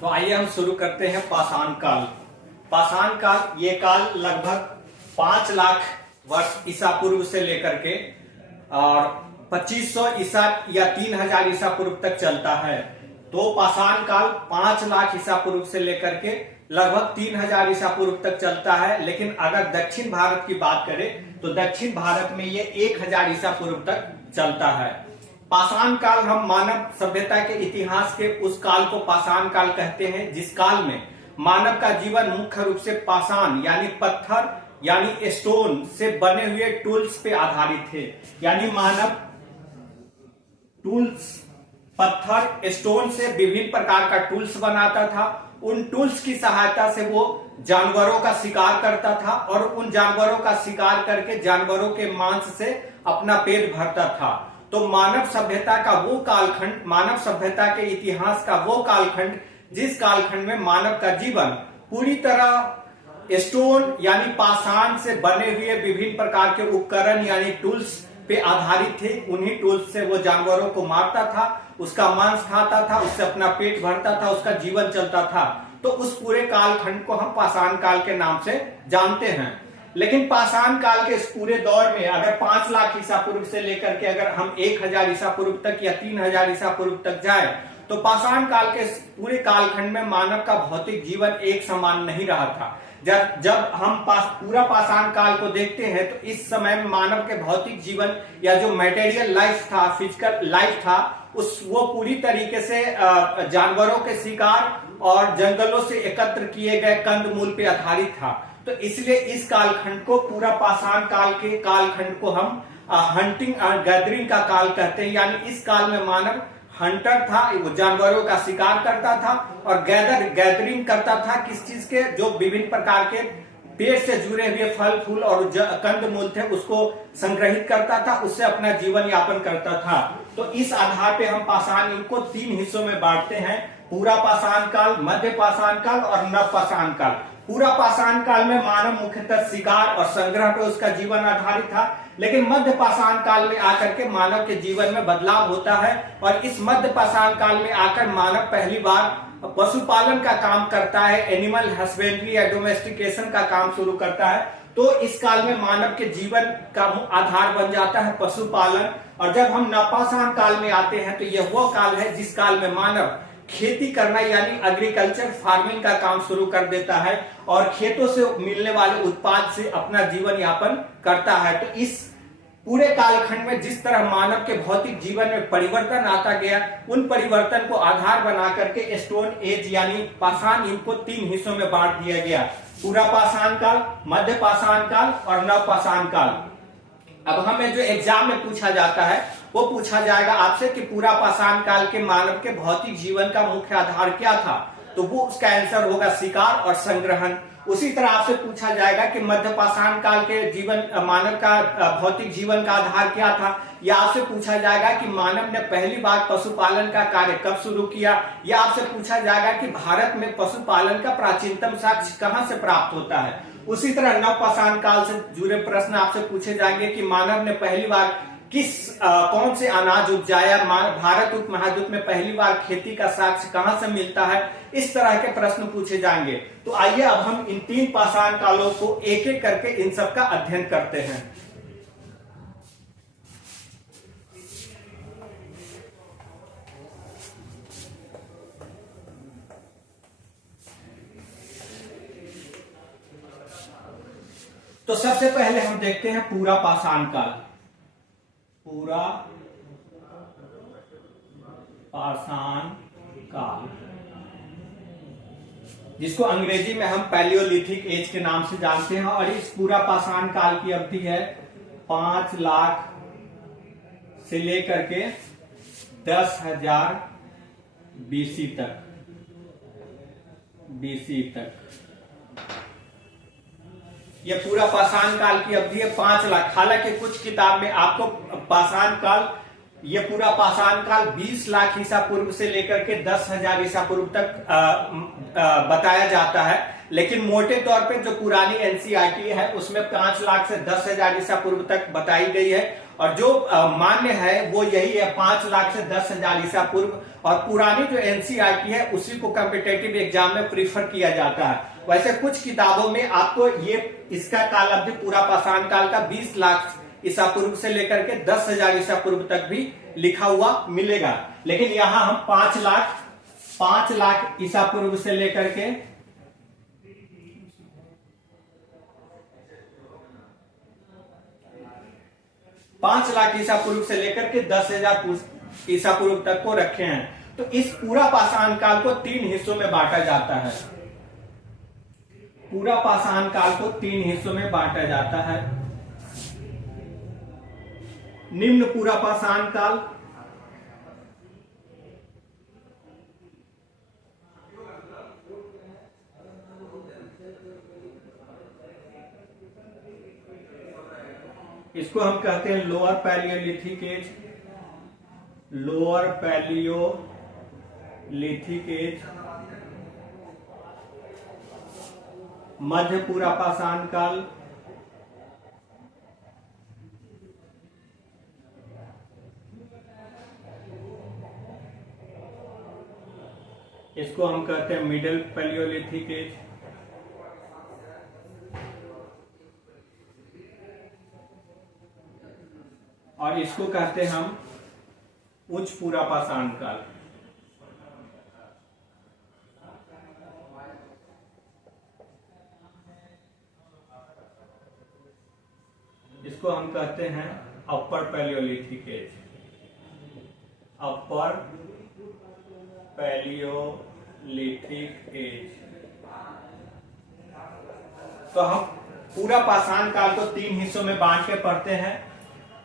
तो आइए हम शुरू करते हैं पाषाण काल। पाषाण काल ये काल लगभग 5 लाख वर्ष ईसा पूर्व से लेकर के और 2500 ईसा या 3000 ईसा पूर्व तक चलता है। तो पाषाण काल 5 लाख ईसा पूर्व से लेकर के लगभग 3000 ईसा पूर्व तक चलता है। लेकिन अगर दक्षिण भारत की बात करें तो दक्षिण भारत में ये 1000 ईसा पूर्व तक चलता है। पाषाण काल हम मानव सभ्यता के इतिहास के उस काल को पाषाण काल कहते हैं जिस काल में मानव का जीवन मुख्य रूप से पाषाण यानी पत्थर यानी स्टोन से बने हुए टूल्स पे आधारित है। यानी मानव टूल्स पत्थर स्टोन से विभिन्न प्रकार का टूल्स बनाता था। उन टूल्स की सहायता से वो जानवरों का शिकार करता था और उन जानवरों का शिकार करके जानवरों के मांस से अपना पेट भरता था। तो मानव सभ्यता का वो कालखंड, मानव सभ्यता के इतिहास का वो कालखंड जिस कालखंड में मानव का जीवन पूरी तरह स्टोन यानी पाषाण से बने हुए विभिन्न प्रकार के उपकरण यानी टूल्स पे आधारित थे। उन्हीं टूल्स से वो जानवरों को मारता था, उसका मांस खाता था, उससे अपना पेट भरता था, उसका जीवन चलता था। तो उस पूरे कालखंड को हम पाषाण काल के नाम से जानते हैं। लेकिन पाषाण काल के इस पूरे दौर में अगर 5 लाख ईसा पूर्व से लेकर के अगर हम 1000 ईसा पूर्व तक या 3000 ईसा पूर्व तक जाए तो पाषाण काल के पूरे कालखंड में मानव का भौतिक जीवन एक समान नहीं रहा था। जब हम पूरा पाषाण काल को देखते हैं तो इस समय में मानव के भौतिक जीवन या जो मटेरियल लाइफ था, फिजिकल लाइफ था, वो पूरी तरीके से जानवरों के शिकार और जंगलों से एकत्र किए गए कंद मूल पे आधारित था। तो इसलिए इस कालखंड को, पूरा पाषाण काल के कालखंड को हम हंटिंग और गैदरिंग का काल कहते हैं। यानी इस काल में मानव हंटर था, वो जानवरों का शिकार करता था और गैदरिंग करता था किस चीज के, जो विभिन्न प्रकार के पेड़ से जुड़े हुए फल फूल और कंद मूल थे उसको संग्रहित करता था, उससे अपना जीवन यापन करता था। तो इस आधार पे हम पाषाण युग को 3 हिस्सों में बांटते हैं, पूरा पाषाण काल, मध्य पाषाण काल और नव पाषाण काल। पूरा पाषाण काल में मानव मुख्यतः शिकार और संग्रह पे उसका जीवन आधारित था। लेकिन मध्य पाषाण काल में आकर के मानव के जीवन में बदलाव होता है और इस मध्य पाषाण काल में आकर मानव पहली बार पशुपालन का काम करता है, एनिमल हस्बेंड्री या डोमेस्टिकेशन का काम शुरू करता है। तो इस काल में मानव के जीवन का आधार बन जाता है पशुपालन। और जब हम नवपाषाण काल में आते हैं तो यह वो काल है जिस काल में मानव खेती करना यानी एग्रीकल्चर फार्मिंग का काम शुरू कर देता है और खेतों से मिलने वाले उत्पाद से अपना जीवन यापन करता है। तो इस पूरे कालखंड में जिस तरह मानव के भौतिक जीवन में परिवर्तन आता गया, उन परिवर्तन को आधार बना करके स्टोन एज यानी पाषाण युग को 3 हिस्सों में बांट दिया गया, पूरा पाषाण काल, मध्य पाषाण काल और नव पाषाण काल। अब हमें जो एग्जाम में पूछा जाता है वो पूछा जाएगा आपसे कि पूरा पाषाण काल के मानव के भौतिक जीवन का मुख्य आधार क्या था, तो वो उसका आंसर होगा शिकार और संग्रहण। उसी तरह आपसे पूछा जाएगा कि मध्य पाषाण काल के जीवन मानव का भौतिक जीवन का आधार क्या था, या आपसे पूछा जाएगा कि मानव ने पहली बार पशुपालन का कार्य कब शुरू किया, या आपसे पूछा जाएगा कि भारत में पशुपालन का प्राचीनतम साक्ष्य कहां से प्राप्त होता है। उसी तरह नव पाषाण काल से जुड़े प्रश्न आपसे पूछे जाएंगे कि मानव ने पहली बार कौन से अनाज उपजाया, भारत उपमहाद्वीप में पहली बार खेती का साक्ष्य कहां से मिलता है। इस तरह के प्रश्न पूछे जाएंगे। तो आइए अब हम इन 3 पाषाण कालों को एक एक करके इन सब का अध्ययन करते हैं। तो सबसे पहले हम देखते हैं पूरा पाषाण काल। पूरा पाषाण काल, जिसको अंग्रेजी में हम पैलियोलिथिक एज के नाम से जानते हैं, और इस पूरा पाषाण काल की अवधि है 5 लाख से लेकर के 10,000 बीसी तक। ये पूरा पाषाण काल की अवधि है 5 लाख। हालांकि कुछ किताब में आपको पाषाण काल, ये पूरा पाषाण काल 20 लाख ईसा पूर्व से लेकर के 10,000 ईसा पूर्व तक बताया जाता है। लेकिन मोटे तौर पे जो पुरानी एनसीईआरटी है उसमें 5 लाख से 10,000 ईसा पूर्व तक बताई गई है। और जो मान्य है वो यही है 5 लाख से 10,000 ईसा पूर्व। और पुरानी जो एनसीईआरटी है उसी को कॉम्पिटिटिव एग्जाम में प्रीफर किया जाता है। वैसे कुछ किताबों में आपको ये इसका काल अवधि पूरा पाषाण काल का 20 लाख ईसा पूर्व से लेकर के 10,000 ईसा पूर्व तक भी लिखा हुआ मिलेगा, लेकिन यहां हम 5 लाख ईसा पूर्व से लेकर के 5 लाख ईसा पूर्व से लेकर के 10,000 ईसा पूर्व तक को रखे हैं। तो इस पूरा पाषाण काल को 3 हिस्सों में बांटा जाता है। पूरा पाषाण काल को 3 हिस्सों में बांटा जाता है। निम्न पूरा पाषाण काल, इसको हम कहते हैं lower palaeolithic age, lower palaeolithic age. मध्य पूरा पाषाण काल, इसको हम कहते हैं मिडिल पैलियोलिथिक एज। और इसको कहते हैं हम उच्च पूरा पाषाण काल। इसको हम कहते हैं upper palaeolithic age, upper palaeolithic age. तो हम पूरा पाषाण काल को 3 हिस्सों में बांट के पढ़ते हैं।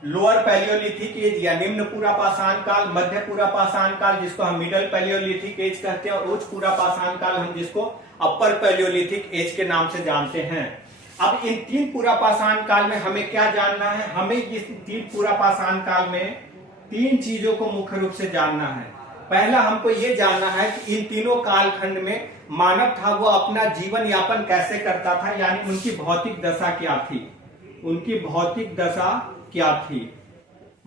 लोअर पैलियोलिथिक एज या निम्न पूरा पाषाण काल, मध्य पूरा पाषाण काल जिसको हम मिडिल पैलियोलिथिक एज कहते हैं, और उच्च पूरा पाषाण काल हम जिसको अपर पैलियोलिथिक एज के नाम से जानते हैं। अब इन 3 पूरा पाषाण काल में हमें क्या जानना है? हमें इस 3 पूरा पाषाण काल में 3 चीजों को मुख्य रूप से जानना है। पहला हमको ये जानना है कि इन तीनों कालखंड में मानव था वो अपना जीवन यापन कैसे करता था, यानी उनकी भौतिक दशा क्या थी, उनकी भौतिक दशा क्या थी।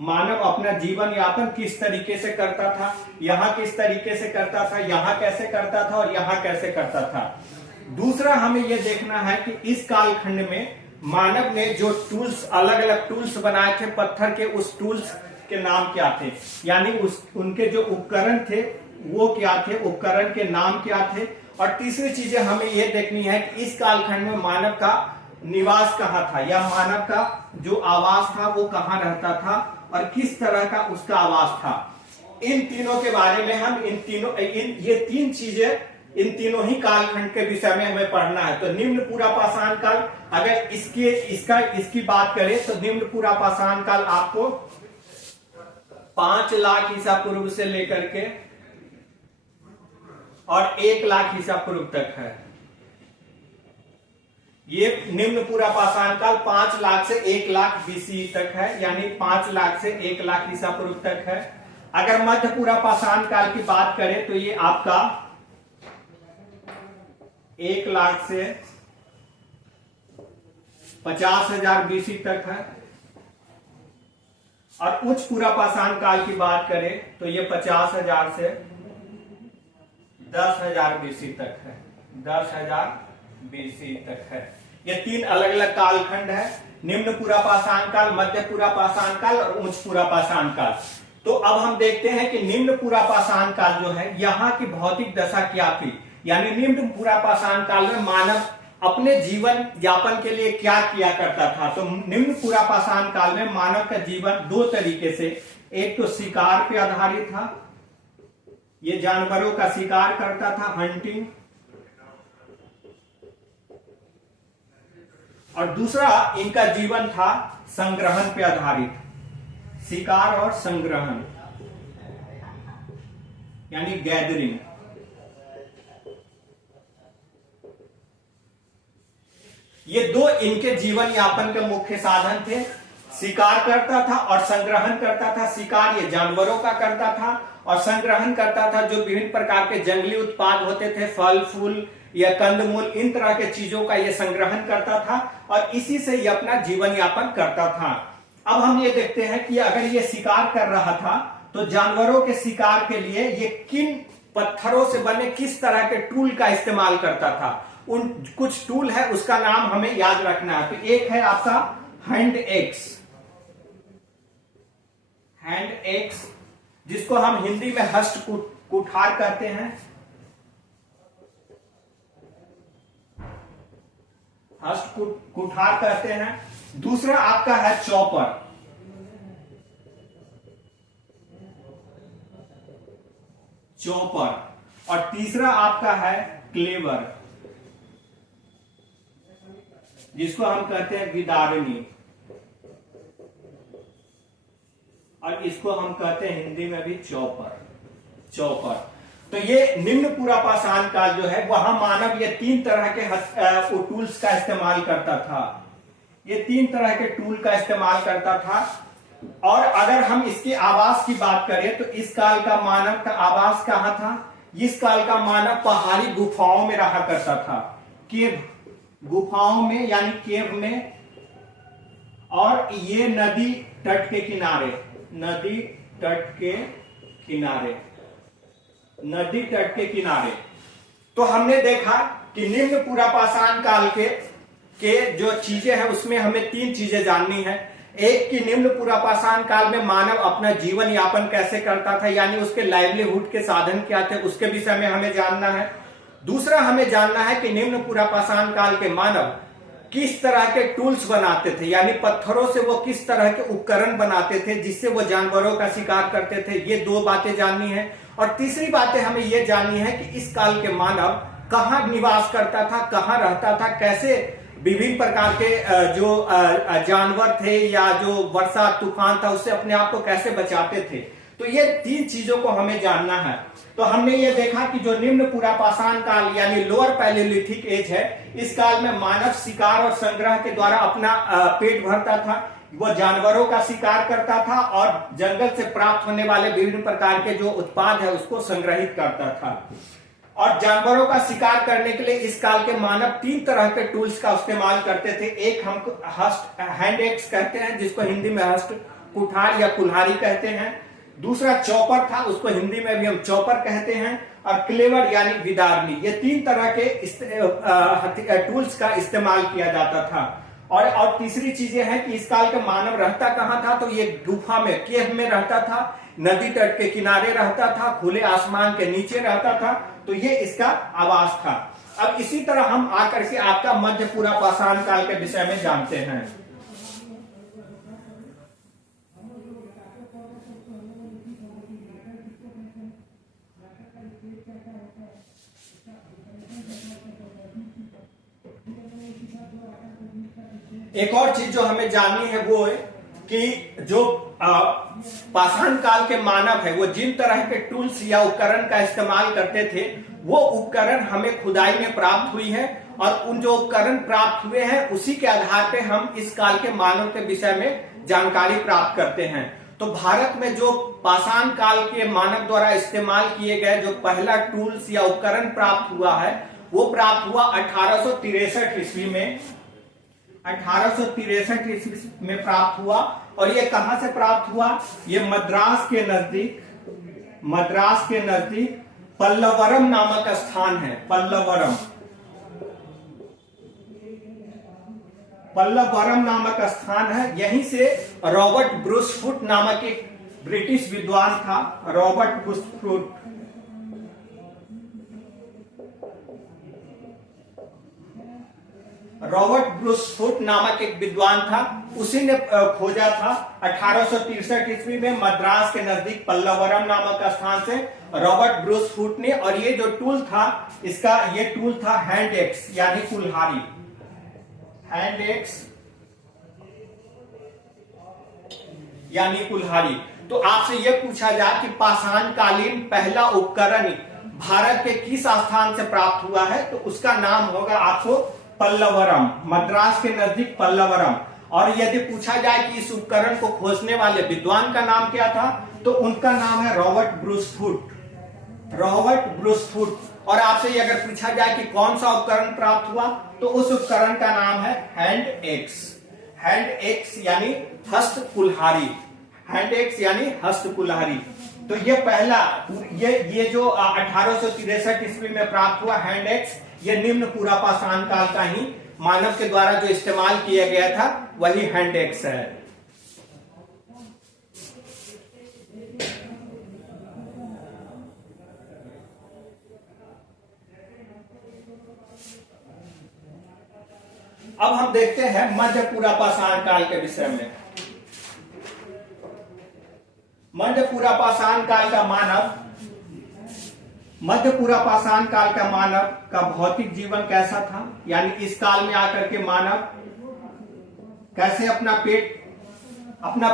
मानव अपना जीवन यापन किस तरीके से करता था, यहाँ किस तरीके से करता था, यहाँ कैसे करता था और यहाँ कैसे करता था। दूसरा हमें यह देखना है कि इस कालखंड में मानव ने जो टूल्स, अलग अलग टूल्स बनाए थे पत्थर के, उस टूल्स के नाम क्या थे, यानी उनके जो उपकरण थे वो क्या थे, उपकरण के नाम क्या थे। और तीसरी चीजें हमें यह देखनी है कि इस कालखंड में मानव का निवास कहाँ था, या मानव का जो आवास था वो कहाँ रहता था और किस तरह का उसका आवास था। इन तीनों के बारे में हम ये 3 चीजें इन तीनों ही कालखंड के विषय में हमें पढ़ना है। तो निम्न पूरा पाषाण काल, अगर इसकी बात करें तो निम्न पूरा पाषाण काल आपको 5 लाख ईसा पूर्व से लेकर के और 1 लाख ईसा पूर्व तक है। ये निम्न पूरा पाषाण काल 5 लाख से 1 लाख बीसी तक है, यानी 5 लाख से 1 लाख ईसा पूर्व तक है। अगर मध्य पूरा पाषाण काल की बात करें तो ये आपका 1 लाख से 50,000 बीसी तक है। और उच्च पूरा पाषाण काल की बात करें तो ये 50,000 से 10,000 बीसी तक है, 10,000 बीसी तक है। ये 3 अलग अलग कालखंड है, निम्न पूरा पाषाण काल, मध्य पूरा पाषाण काल और उच्च पूरा पाषाण काल। तो अब हम देखते हैं कि निम्न पूरा पाषाण काल जो है यहाँ की भौतिक दशा क्या थी, यानी निम्न पूरा पाषाण काल में मानव अपने जीवन यापन के लिए क्या किया करता था। तो निम्न पूरा पाषाण काल में मानव का जीवन 2 तरीके से, एक तो शिकार पे आधारित था, ये जानवरों का शिकार करता था, हंटिंग, और दूसरा इनका जीवन था संग्रहण पे आधारित, शिकार और संग्रहण यानी गैदरिंग। ये 2 इनके जीवन यापन के मुख्य साधन थे। शिकार करता था और संग्रहण करता था। शिकार ये जानवरों का करता था और संग्रहण करता था जो विभिन्न प्रकार के जंगली उत्पाद होते थे, फल फूल या कंदमूल, इन तरह के चीजों का ये संग्रहण करता था और इसी से ये अपना जीवन यापन करता था। अब हम ये देखते हैं कि अगर ये शिकार कर रहा था तो जानवरों के शिकार के लिए ये किन पत्थरों से बने किस तरह के टूल का इस्तेमाल करता था। उन कुछ टूल है उसका नाम हमें याद रखना है। तो एक है आपका हैंड एक्स, जिसको हम हिंदी में हस्त कुठार कहते हैं। हस्त कुठार कहते हैं। दूसरा आपका है चॉपर, और तीसरा आपका है क्लेवर, जिसको हम कहते हैं विदारणी, और इसको हम कहते हैं हिंदी में भी चॉपर। तो ये निम्न पूरा पाषाण काल जो है वहां मानव ये तीन तरह के टूल्स का इस्तेमाल करता था। ये तीन तरह के टूल का इस्तेमाल करता था। और अगर हम इसके आवास की बात करें तो इस काल का मानव का आवास कहां था? इस काल का मानव पहाड़ी गुफाओं में रहा करता था, केव गुफाओं में यानी केव में। और ये नदी तट के किनारे। तो हमने देखा कि निम्न पूरा पाषाण काल के जो चीजें हैं उसमें हमें तीन चीजें जाननी है। एक कि निम्न पूरा पाषाण काल में मानव अपना जीवन यापन कैसे करता था, यानी उसके लाइवलीहुड के साधन क्या थे, उसके विषय में हमें जानना है। दूसरा हमें जानना है कि निम्न पूरा पाषाण काल के मानव किस तरह के टूल्स बनाते थे, यानी पत्थरों से वो किस तरह के उपकरण बनाते थे जिससे वो जानवरों का शिकार करते थे। ये दो बातें जाननी है। और तीसरी बातें हमें ये जाननी है कि इस काल के मानव कहाँ निवास करता था, कहाँ रहता था, कैसे विभिन्न प्रकार के जो जानवर थे या जो वर्षा तूफान था उससे अपने आप को कैसे बचाते थे। तो ये तीन चीजों को हमें जानना है। तो हमने ये देखा कि जो निम्न पूरा पाषाण काल यानी लोअर पैलेलिथिक एज है, इस काल में मानव शिकार और संग्रह के द्वारा अपना पेट भरता था। वो जानवरों का शिकार करता था और जंगल से प्राप्त होने वाले विभिन्न प्रकार के जो उत्पाद है उसको संग्रहित करता था। और जानवरों का शिकार करने के लिए इस काल के मानव तीन तरह के टूल्स का इस्तेमाल करते थे। एक हम हैंड एक्स कहते हैं, जिसको हिंदी में हस्त कुठार या कुल्हाड़ी कहते हैं। दूसरा चॉपर था, उसको हिंदी में भी हम चॉपर कहते हैं। और क्लेवर यानी विदारणी। ये तीन तरह के टूल्स का इस्तेमाल किया जाता था। और तीसरी चीजें हैं कि इस काल का मानव रहता कहां था, तो ये गुफा में, केव में रहता था, नदी तट के किनारे रहता था, खुले आसमान के नीचे रहता था। तो ये इसका आवास था। अब इसी तरह हम आकर के आपका मध्य पूरा पाषाण काल के विषय में जानते हैं। एक और चीज जो हमें जाननी है वो है कि जो पाषाण काल के मानव है वो जिन तरह के टूल्स या उपकरण का इस्तेमाल करते थे वो उपकरण हमें खुदाई में प्राप्त हुई है। और उन जो उपकरण प्राप्त हुए हैं उसी के आधार पे हम इस काल के मानव के विषय में जानकारी प्राप्त करते हैं। तो भारत में जो पाषाण काल के मानव द्वारा इस्तेमाल किए गए जो पहला टूल्स या उपकरण प्राप्त हुआ है वो प्राप्त हुआ 1863 ईस्वी में। 1863 ईस्वी में प्राप्त हुआ। और ये कहां से प्राप्त हुआ? ये मद्रास के नजदीक पल्लवरम नामक स्थान है। पल्लवरम नामक स्थान है। यहीं से रॉबर्ट ब्रूस फुट नामक एक ब्रिटिश विद्वान था। रॉबर्ट ब्रूस फुट नामक एक विद्वान था, उसी ने खोजा था 1863 ईस्वी में मद्रास के नजदीक पल्लवरम नामक स्थान से रॉबर्ट ब्रूस फुट ने। और ये जो टूल था ये टूल था हैंड एक्स यानी कुल्हाड़ी। हैंड एक्स यानी कुल्हाड़ी। तो आपसे यह पूछा जाए कि पाषाण कालीन पहला उपकरण भारत के किस स्थान से प्राप्त हुआ है, तो उसका नाम होगा आपको पल्लवरम, मद्रास के नजदीक पल्लवरम। और यदि पूछा जाए कि इस उपकरण को खोजने वाले विद्वान का नाम क्या था, तो उनका नाम है रॉबर्ट ब्रूस फुट। और आपसे ये अगर पूछा जाए कि कौन सा उपकरण प्राप्त हुआ, तो उस उपकरण का नाम है हैंड एक्स। हैंड एक्स यानी हस्त कुल्हाड़ी, हैंड एक्स यानी हस्त कुल्हाड़ी। तो ये पहला, ये जो 1863 ईस्वी में प्राप्त हुआ हैंड एक्स, ये निम्न पूरा पाषाण काल का ही मानव के द्वारा जो इस्तेमाल किया गया था वही हैंड एक्स है। अब हम देखते हैं मध्य पूरा पाषाण काल के विषय में। मध्य पूरा पाषाण काल का मानव, मध्य पूरा पाषाण काल का मानव का भौतिक जीवन कैसा था, यानी इस काल में आकर के मानव कैसे अपना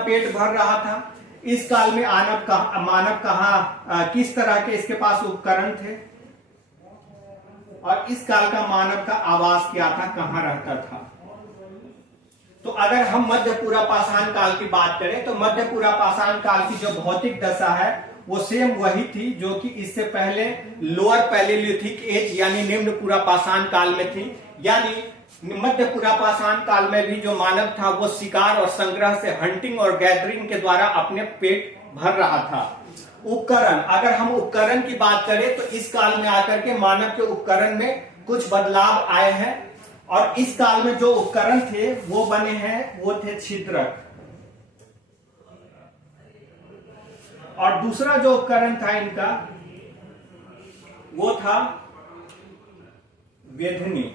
पेट भर रहा था। इस काल में मानव कहाँ, किस तरह के इसके पास उपकरण थे, और इस काल का मानव का आवास क्या था, कहां रहता था। तो अगर हम मध्य पूरा पाषाण काल की बात करें तो मध्य पूरा पाषाण काल की जो भौतिक दशा है वो सेम वही थी जो कि इससे पहले लोअर पैलेलिथिक एज यानी निम्न पूरा पाषाण काल में थी। यानी मध्य पूरा पाषाण काल में भी जो मानव था वो शिकार और संग्रह से, हंटिंग और गैदरिंग के द्वारा अपने पेट भर रहा था। उपकरण, अगर हम उपकरण की बात करें तो इस काल में आकर के मानव के उपकरण में कुछ बदलाव आए हैं, और इस काल में जो उपकरण थे वो बने हैं, वो थे छिद्रक। और दूसरा जो उपकरण था इनका वो था वेधनी।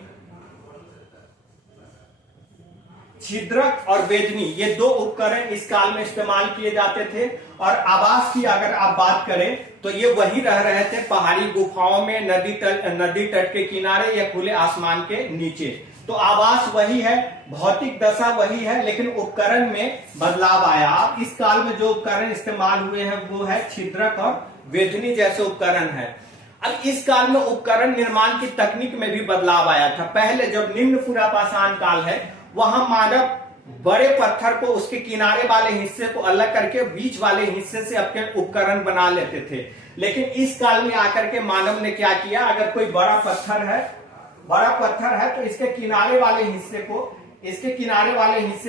छिद्रक और वेधनी, ये दो उपकरण इस काल में इस्तेमाल किए जाते थे। और आवास की अगर आप बात करें तो ये वही रह रहे थे पहाड़ी गुफाओं में, नदी तट के किनारे या खुले आसमान के नीचे। तो आवास वही है, भौतिक दशा वही है, लेकिन उपकरण में बदलाव आया। अब इस काल में जो उपकरण इस्तेमाल हुए हैं वो है छिद्रक और वेधनी जैसे उपकरण है। अब इस काल में उपकरण निर्माण की तकनीक में भी बदलाव आया था। पहले जब निम्न पूरा पाषाण काल है वहां मानव बड़े पत्थर को, उसके किनारे वाले हिस्से को अलग करके बीच वाले हिस्से से अपने उपकरण बना लेते थे। लेकिन इस काल में आकर के मानव ने क्या किया, अगर कोई बड़ा पत्थर है तो इसके किनारे वाले हिस्से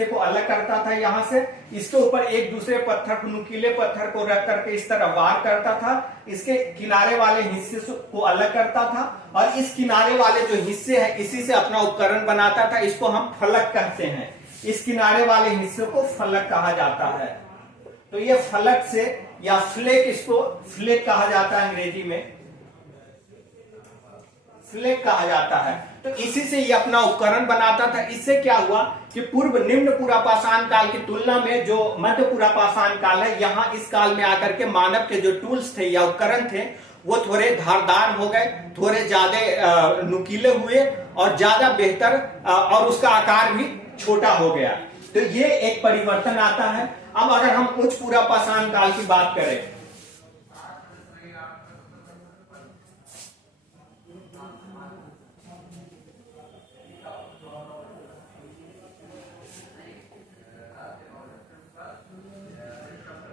को अलग करता था यहां से, इसके ऊपर एक दूसरे पत्थर, नुकीले पत्थर को रख करके इस तरह वार करता था, इसके किनारे वाले हिस्से को अलग करता था, और इस किनारे वाले जो हिस्से हैं इसी से अपना उपकरण बनाता था। इसको हम फलक कहते हैं, इस किनारे वाले हिस्से को फलक कहा जाता है। तो ये फलक से, या फ्लेक, इसको फ्लेक कहा जाता है, अंग्रेजी में फ्लेक कहा जाता है। तो इसी से ये अपना उपकरण बनाता था। इससे क्या हुआ कि पूर्व निम्न पूरा पाषाण काल की तुलना में जो मध्य पूरा पाषाण काल है, यहाँ इस काल में आकर के मानव के जो टूल्स थे या उपकरण थे वो थोड़े धारदार हो गए, थोड़े ज्यादा नुकीले हुए और ज्यादा बेहतर, और उसका आकार भी छोटा हो गया। तो ये एक परिवर्तन आता है। अब अगर हम उच्च पूरा पाषाण काल की बात करें,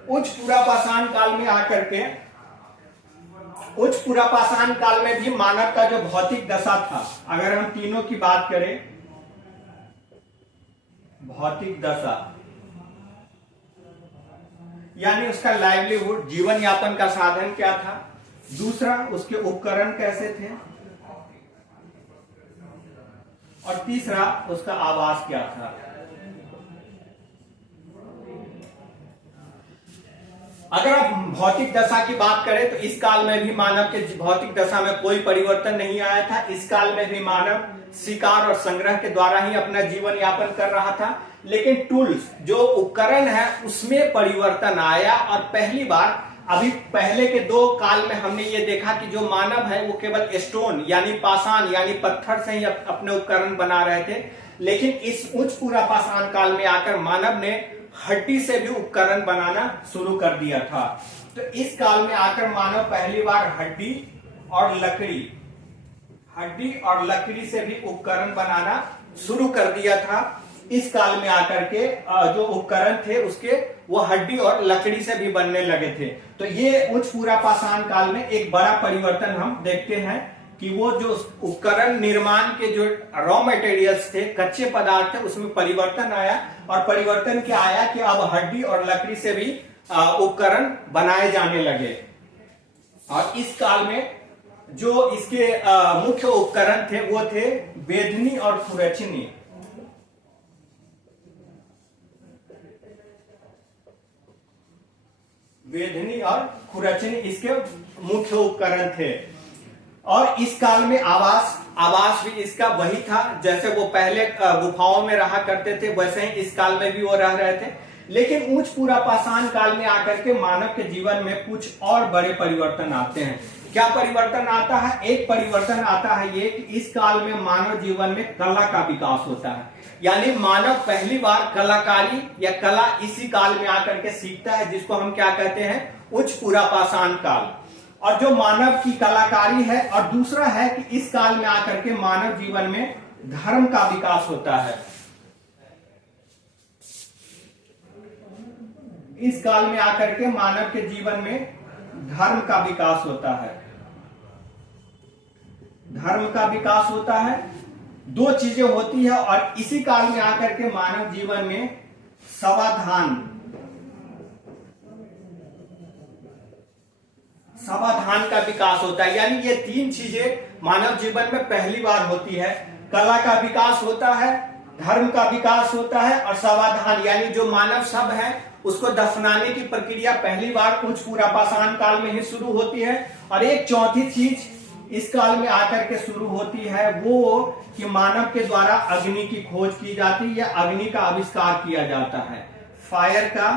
उच्च पूरा पाषाण काल में आकर के, उच्च पूरा पाषाण काल में भी मानव का जो भौतिक दशा था, अगर हम तीनों की बात करें, भौतिक दशा यानी उसका लाइवलीहुड, जीवन यापन का साधन क्या था, दूसरा उसके उपकरण कैसे थे, और तीसरा उसका आवास क्या था। अगर आप भौतिक दशा की बात करें तो इस काल में भी मानव के भौतिक दशा में कोई परिवर्तन नहीं आया था। इस काल में भी मानव शिकार और संग्रह के द्वारा ही अपना जीवन यापन कर रहा था। लेकिन टूल्स, जो उपकरण है, उसमें परिवर्तन आया। और पहली बार, अभी पहले के दो काल में हमने ये देखा कि जो मानव है वो केवल स्टोन यानी पाषाण यानी पत्थर से ही अपने उपकरण बना रहे थे। लेकिन इस उच्च पूरा पाषाण काल में आकर मानव ने हड्डी से भी उपकरण बनाना शुरू कर दिया था। तो इस काल में आकर मानव पहली बार हड्डी और लकड़ी से भी उपकरण बनाना शुरू कर दिया था। इस काल में आकर के जो उपकरण थे उसके वो हड्डी और लकड़ी से भी बनने लगे थे। तो ये उच्च पूरा पाषाण काल में एक बड़ा परिवर्तन हम देखते हैं कि वो जो उपकरण निर्माण के जो रॉ मटेरियल्स थे, कच्चे पदार्थ थे, उसमें परिवर्तन आया। और परिवर्तन क्या आया कि अब हड्डी और लकड़ी से भी उपकरण बनाए जाने लगे। और इस काल में जो इसके मुख्य उपकरण थे वो थे बेधनी और खुरचनी। बेधनी और खुरचनी इसके मुख्य उपकरण थे। और इस काल में आवास भी इसका वही था, जैसे वो पहले गुफाओं में रहा करते थे वैसे ही इस काल में भी वो रह रहे थे। लेकिन ऊंच पूरा पाषाण काल में आकर के मानव के जीवन में कुछ और बड़े परिवर्तन आते हैं। क्या परिवर्तन आता है? एक परिवर्तन आता है ये कि इस काल में मानव जीवन में कला का विकास होता है। यानी मानव पहली बार कलाकारी या कला इसी काल में आकर के सीखता है, जिसको हम क्या कहते हैं? उच्च पूरा पाषाण काल। और जो मानव की कलाकारी है, और दूसरा है कि इस काल में आकर के मानव जीवन में धर्म का विकास होता है। इस काल में आकर के मानव के जीवन में धर्म का विकास होता है। धर्म का विकास होता है, दो चीजें होती है। और इसी काल में आकर के मानव जीवन में समाधान का विकास होता है। यानी ये तीन चीजें मानव जीवन में पहली बार होती है। कला का विकास होता है, धर्म का विकास होता है, और समाधान यानी जो मानव सब है उसको दफनाने की प्रक्रिया पहली बार उच्च पूरा पाषाण काल में ही शुरू होती है। और एक चौथी चीज इस काल में आकर के शुरू होती है, वो कि मानव के द्वारा अग्नि की खोज की जाती है या अग्नि का आविष्कार किया जाता है। फायर का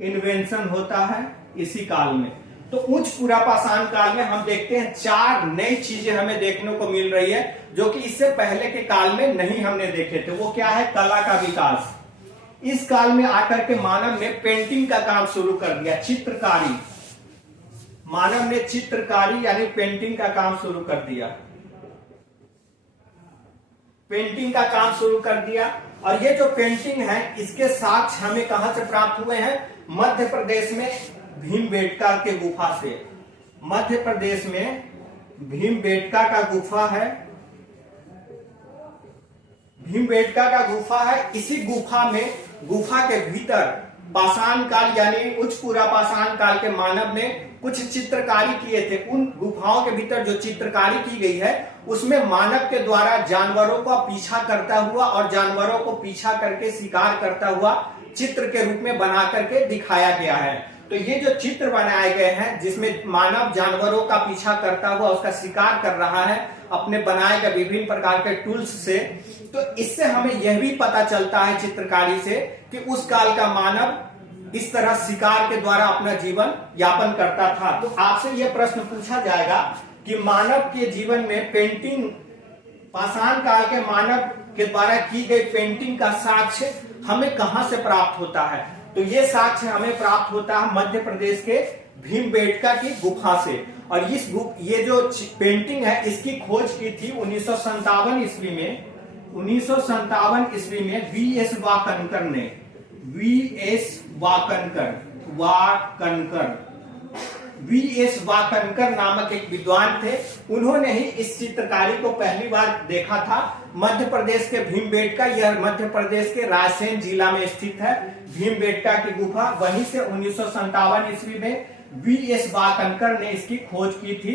इन्वेंशन होता है इसी काल में। तो उच्च पूरा पाषाण काल में हम देखते हैं चार नई चीजें हमें देखने को मिल रही है, जो कि इससे पहले के काल में नहीं हमने देखे थे। वो क्या है? कला का विकास। इस काल में आकर के मानव ने पेंटिंग का काम शुरू कर दिया, चित्रकारी। मानव ने चित्रकारी यानी पेंटिंग का काम शुरू कर दिया। पेंटिंग का काम शुरू कर दिया। और ये जो पेंटिंग है इसके साक्ष्य हमें कहां से प्राप्त हुए हैं? मध्य प्रदेश में भीमबेटका के गुफा से। मध्य प्रदेश में भीमबेटका का गुफा है। भीमबेटका का गुफा है। इसी गुफा में, गुफा के भीतर पाषाण काल यानी उच्च पूरा पाषाण काल के मानव ने कुछ चित्रकारी किए थे। उन गुफाओं के भीतर जो चित्रकारी की गई है उसमें मानव के द्वारा जानवरों का पीछा करता हुआ और जानवरों को पीछा करके शिकार करता हुआ चित्र के रूप में बना करके दिखाया गया है। तो ये जो चित्र बनाए गए हैं जिसमें मानव जानवरों का पीछा करता हुआ उसका शिकार कर रहा है अपने बनाए गए विभिन्न प्रकार के टूल्स से, तो इससे हमें यह भी पता चलता है चित्रकारी से कि उस काल का मानव इस तरह शिकार के द्वारा अपना जीवन यापन करता था। तो आपसे यह प्रश्न पूछा जाएगा कि मानव के जीवन में पेंटिंग, पाषाण काल के मानव के द्वारा की गई पेंटिंग का साक्ष्य हमें कहां से प्राप्त होता है? तो ये साक्ष्य हमें प्राप्त होता है मध्य प्रदेश के भीमबेटका की गुफा से। और ये जो पेंटिंग है इसकी खोज की थी 1957 ईस्वी में। 1957 ईस्वी में वी.एस. वाकनकर ने, वी.एस. वाकनकर नामक एक विद्वान थे। उन्होंने ही इस चित्रकारी को पहली बार देखा था। मध्य प्रदेश के भीमबेटका, यह मध्य प्रदेश के रायसेन जिला में स्थित है भीमबेटका की गुफा। वहीं से 1957 ईस्वी में वी.एस. वाकनकर ने इसकी खोज की थी।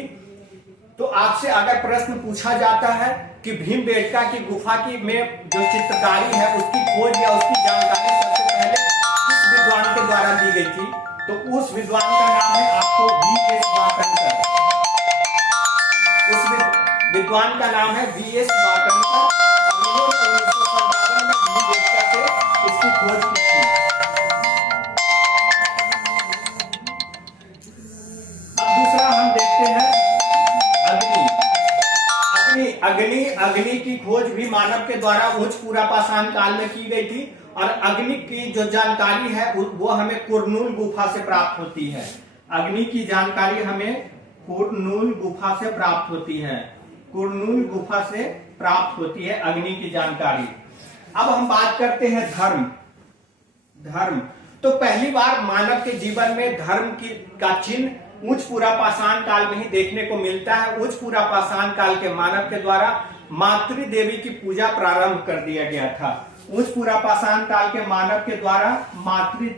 तो आपसे अगर प्रश्न पूछा जाता है कि भीमबेटका की गुफा की में जो चित्रकारी है उसकी खोज या उसकी जानकारी सबसे पहले किस विद्वान के द्वारा दी गई थी, तो उस विद्वान का नाम है आपको वी.एस. वाकनकर। उस विद्वान का नाम है वी.एस. वाकनकर। उन्होंने 1957 में भीमबेटका से इसकी खोज की थी। अब दूसरा हम देखते हैं अग्नि की खोज भी मानव के द्वारा उच्च पूरा पाषाण काल में की गई थी। और अग्नि की जो जानकारी है वो हमें कुरनूल गुफा से प्राप्त होती है। अग्नि की जानकारी हमें कुरनूल गुफा से प्राप्त होती है। कुरनूल गुफा से प्राप्त होती है अग्नि की जानकारी। अब हम बात करते हैं धर्म। तो पहली बार मानव के जीवन में धर्म का चिन्ह उच्च पूरा पाषाण काल में ही देखने को मिलता है। उच्च पूरा पाषाण काल के मानव के द्वारा मातृ देवी की पूजा प्रारंभ कर दिया गया था। उच्च पूरा पाषाण काल के मानव के द्वारा मातृ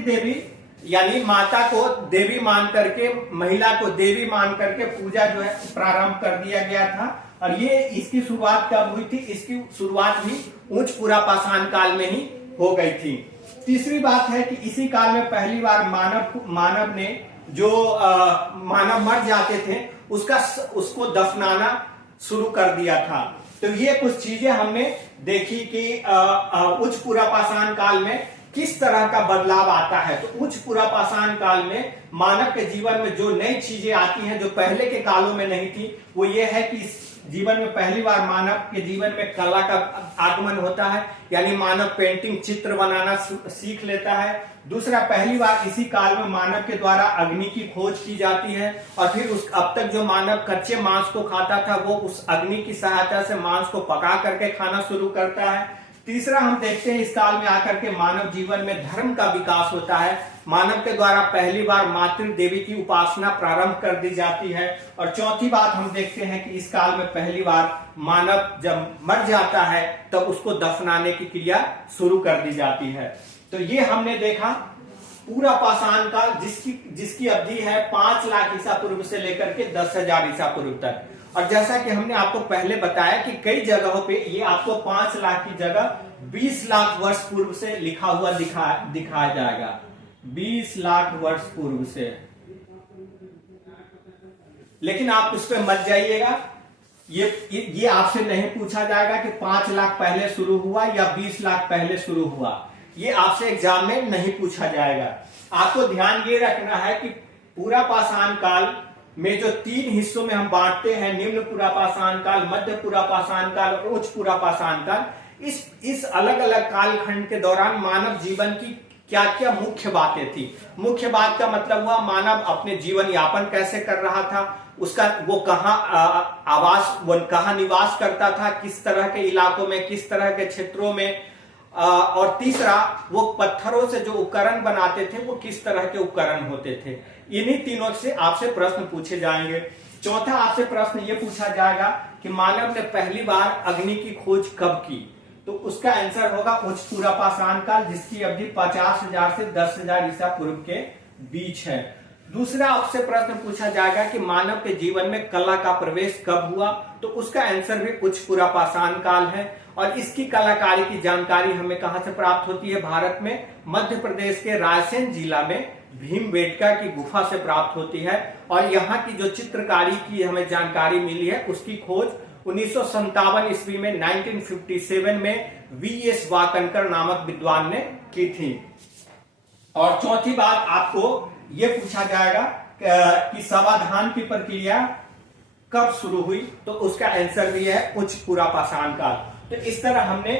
देवी यानी माता को देवी मान करके, महिला को देवी मान करके पूजा जो है प्रारंभ कर दिया गया था। और ये इसकी शुरुआत कब हुई थी? इसकी शुरुआत भी उच्च पूरा पाषाण काल में ही हो गई थी। तीसरी बात है कि इसी काल में पहली बार मानव ने जो मानव मर जाते थे उसको दफनाना शुरू कर दिया था। तो ये कुछ चीजें हमने देखी कि उच्च पूरा पाषाण काल में किस तरह का बदलाव आता है। तो उच्च पूरा पाषाण काल में मानव के जीवन में जो नई चीजें आती हैं जो पहले के कालों में नहीं थी, वो ये है कि इस जीवन में पहली बार मानव के जीवन में कला का आगमन होता है, यानी मानव पेंटिंग, चित्र बनाना सीख लेता है। दूसरा, पहली बार इसी काल में मानव के द्वारा अग्नि की खोज की जाती है और फिर अब तक जो मानव कच्चे मांस को खाता था वो उस अग्नि की सहायता से मांस को पका करके खाना शुरू करता है। तीसरा, हम देखते हैं इस काल में आकर के मानव जीवन में धर्म का विकास होता है। मानव के द्वारा पहली बार मातृ देवी की उपासना प्रारंभ कर दी जाती है। और चौथी बात हम देखते हैं कि इस काल में पहली बार मानव जब मर जाता है तब उसको दफनाने की क्रिया शुरू कर दी जाती है। तो ये हमने देखा पूरा पाषाण काल, जिसकी अवधि है 5 लाख ईसा पूर्व से लेकर के 10,000 ईसा पूर्व तक। और जैसा कि हमने आपको पहले बताया कि कई जगहों पे ये आपको 5 लाख की जगह 20 लाख वर्ष पूर्व से लिखा हुआ दिखाया जाएगा। 20 लाख वर्ष पूर्व से। लेकिन आप उस पर मत जाइएगा, ये आपसे नहीं पूछा जाएगा कि 5 लाख पहले शुरू हुआ या 20 लाख पहले शुरू हुआ। ये आपसे एग्जाम में नहीं पूछा जाएगा। आपको ध्यान ये रखना है कि पूरा पाषाण काल में जो 3 हिस्सों में हम बांटते हैं, निम्न पूरा पाषाण काल, मध्य पूरा पाषाण काल और उच्च पूरा पाषाण काल, इस अलग अलग कालखंड के दौरान मानव जीवन की क्या क्या मुख्य बातें थी। मुख्य बात का मतलब हुआ मानव अपने जीवन यापन कैसे कर रहा था, उसका वो कहाँ निवास करता था, किस तरह के इलाकों में, किस तरह के क्षेत्रों में। और तीसरा, वो पत्थरों से जो उपकरण बनाते थे वो किस तरह के उपकरण होते थे। इन्हीं तीनों से आपसे प्रश्न पूछे जाएंगे। चौथा, आपसे प्रश्न ये पूछा जाएगा कि मानव ने पहली बार अग्नि की खोज कब की। तो उसका आंसर होगा उच्च पूरा पाषाण काल, जिसकी अवधि 50,000 से 10,000 ईसा पूर्व के बीच है। दूसरा, आपसे प्रश्न पूछा जाएगा कि मानव के जीवन में कला का प्रवेश कब हुआ। तो उसका आंसर भी उच्च पूरा पाषाण काल है। और इसकी कलाकारी की जानकारी हमें कहां से प्राप्त होती है? भारत में मध्य प्रदेश के रायसेन जिला में भीमबेटका की गुफा से प्राप्त होती है। और यहाँ की जो चित्रकारी की हमें जानकारी मिली है उसकी खोज 1957 ईस्वी में 1957 में वी.एस. वाकनकर नामक विद्वान ने की थी। और चौथी बात, आपको यह पूछा जाएगा कि समाधान की प्रक्रिया कब शुरू हुई। तो उसका आंसर भी है उच्च पूरा पाषाण काल। तो इस तरह हमने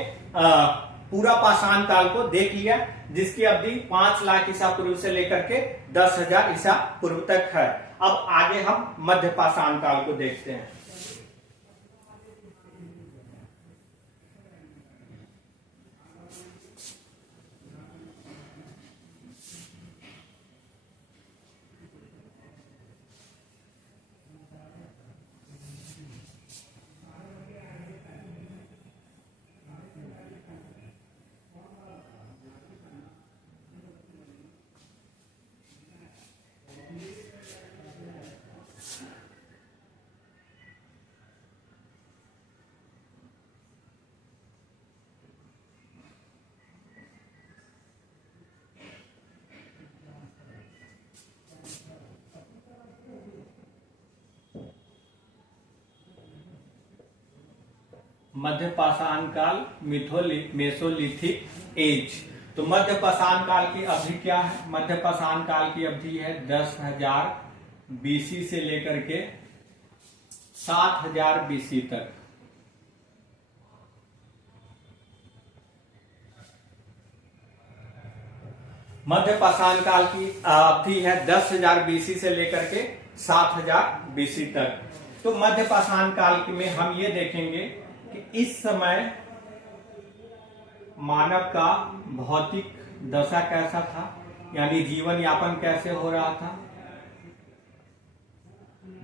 पूरा पाषाण काल को देख लिया, जिसकी अवधि 5 लाख ईसा पूर्व से लेकर के 10,000 ईसा पूर्व तक है। अब आगे हम मध्य पाषाण काल को देखते हैं। मध्य पाषाण काल, मेसोलिथिक एज। तो मध्य पाषाण काल की अवधि क्या है? मध्य पाषाण काल की अवधि है 10,000 बीसी से लेकर के 7,000 बीसी तक। मध्य पाषाण काल की अवधि है 10,000 बीसी से लेकर के 7,000 बीसी तक। तो मध्य पाषाण काल में हम ये देखेंगे कि इस समय मानव का भौतिक दशा कैसा था, यानी जीवन यापन कैसे हो रहा था।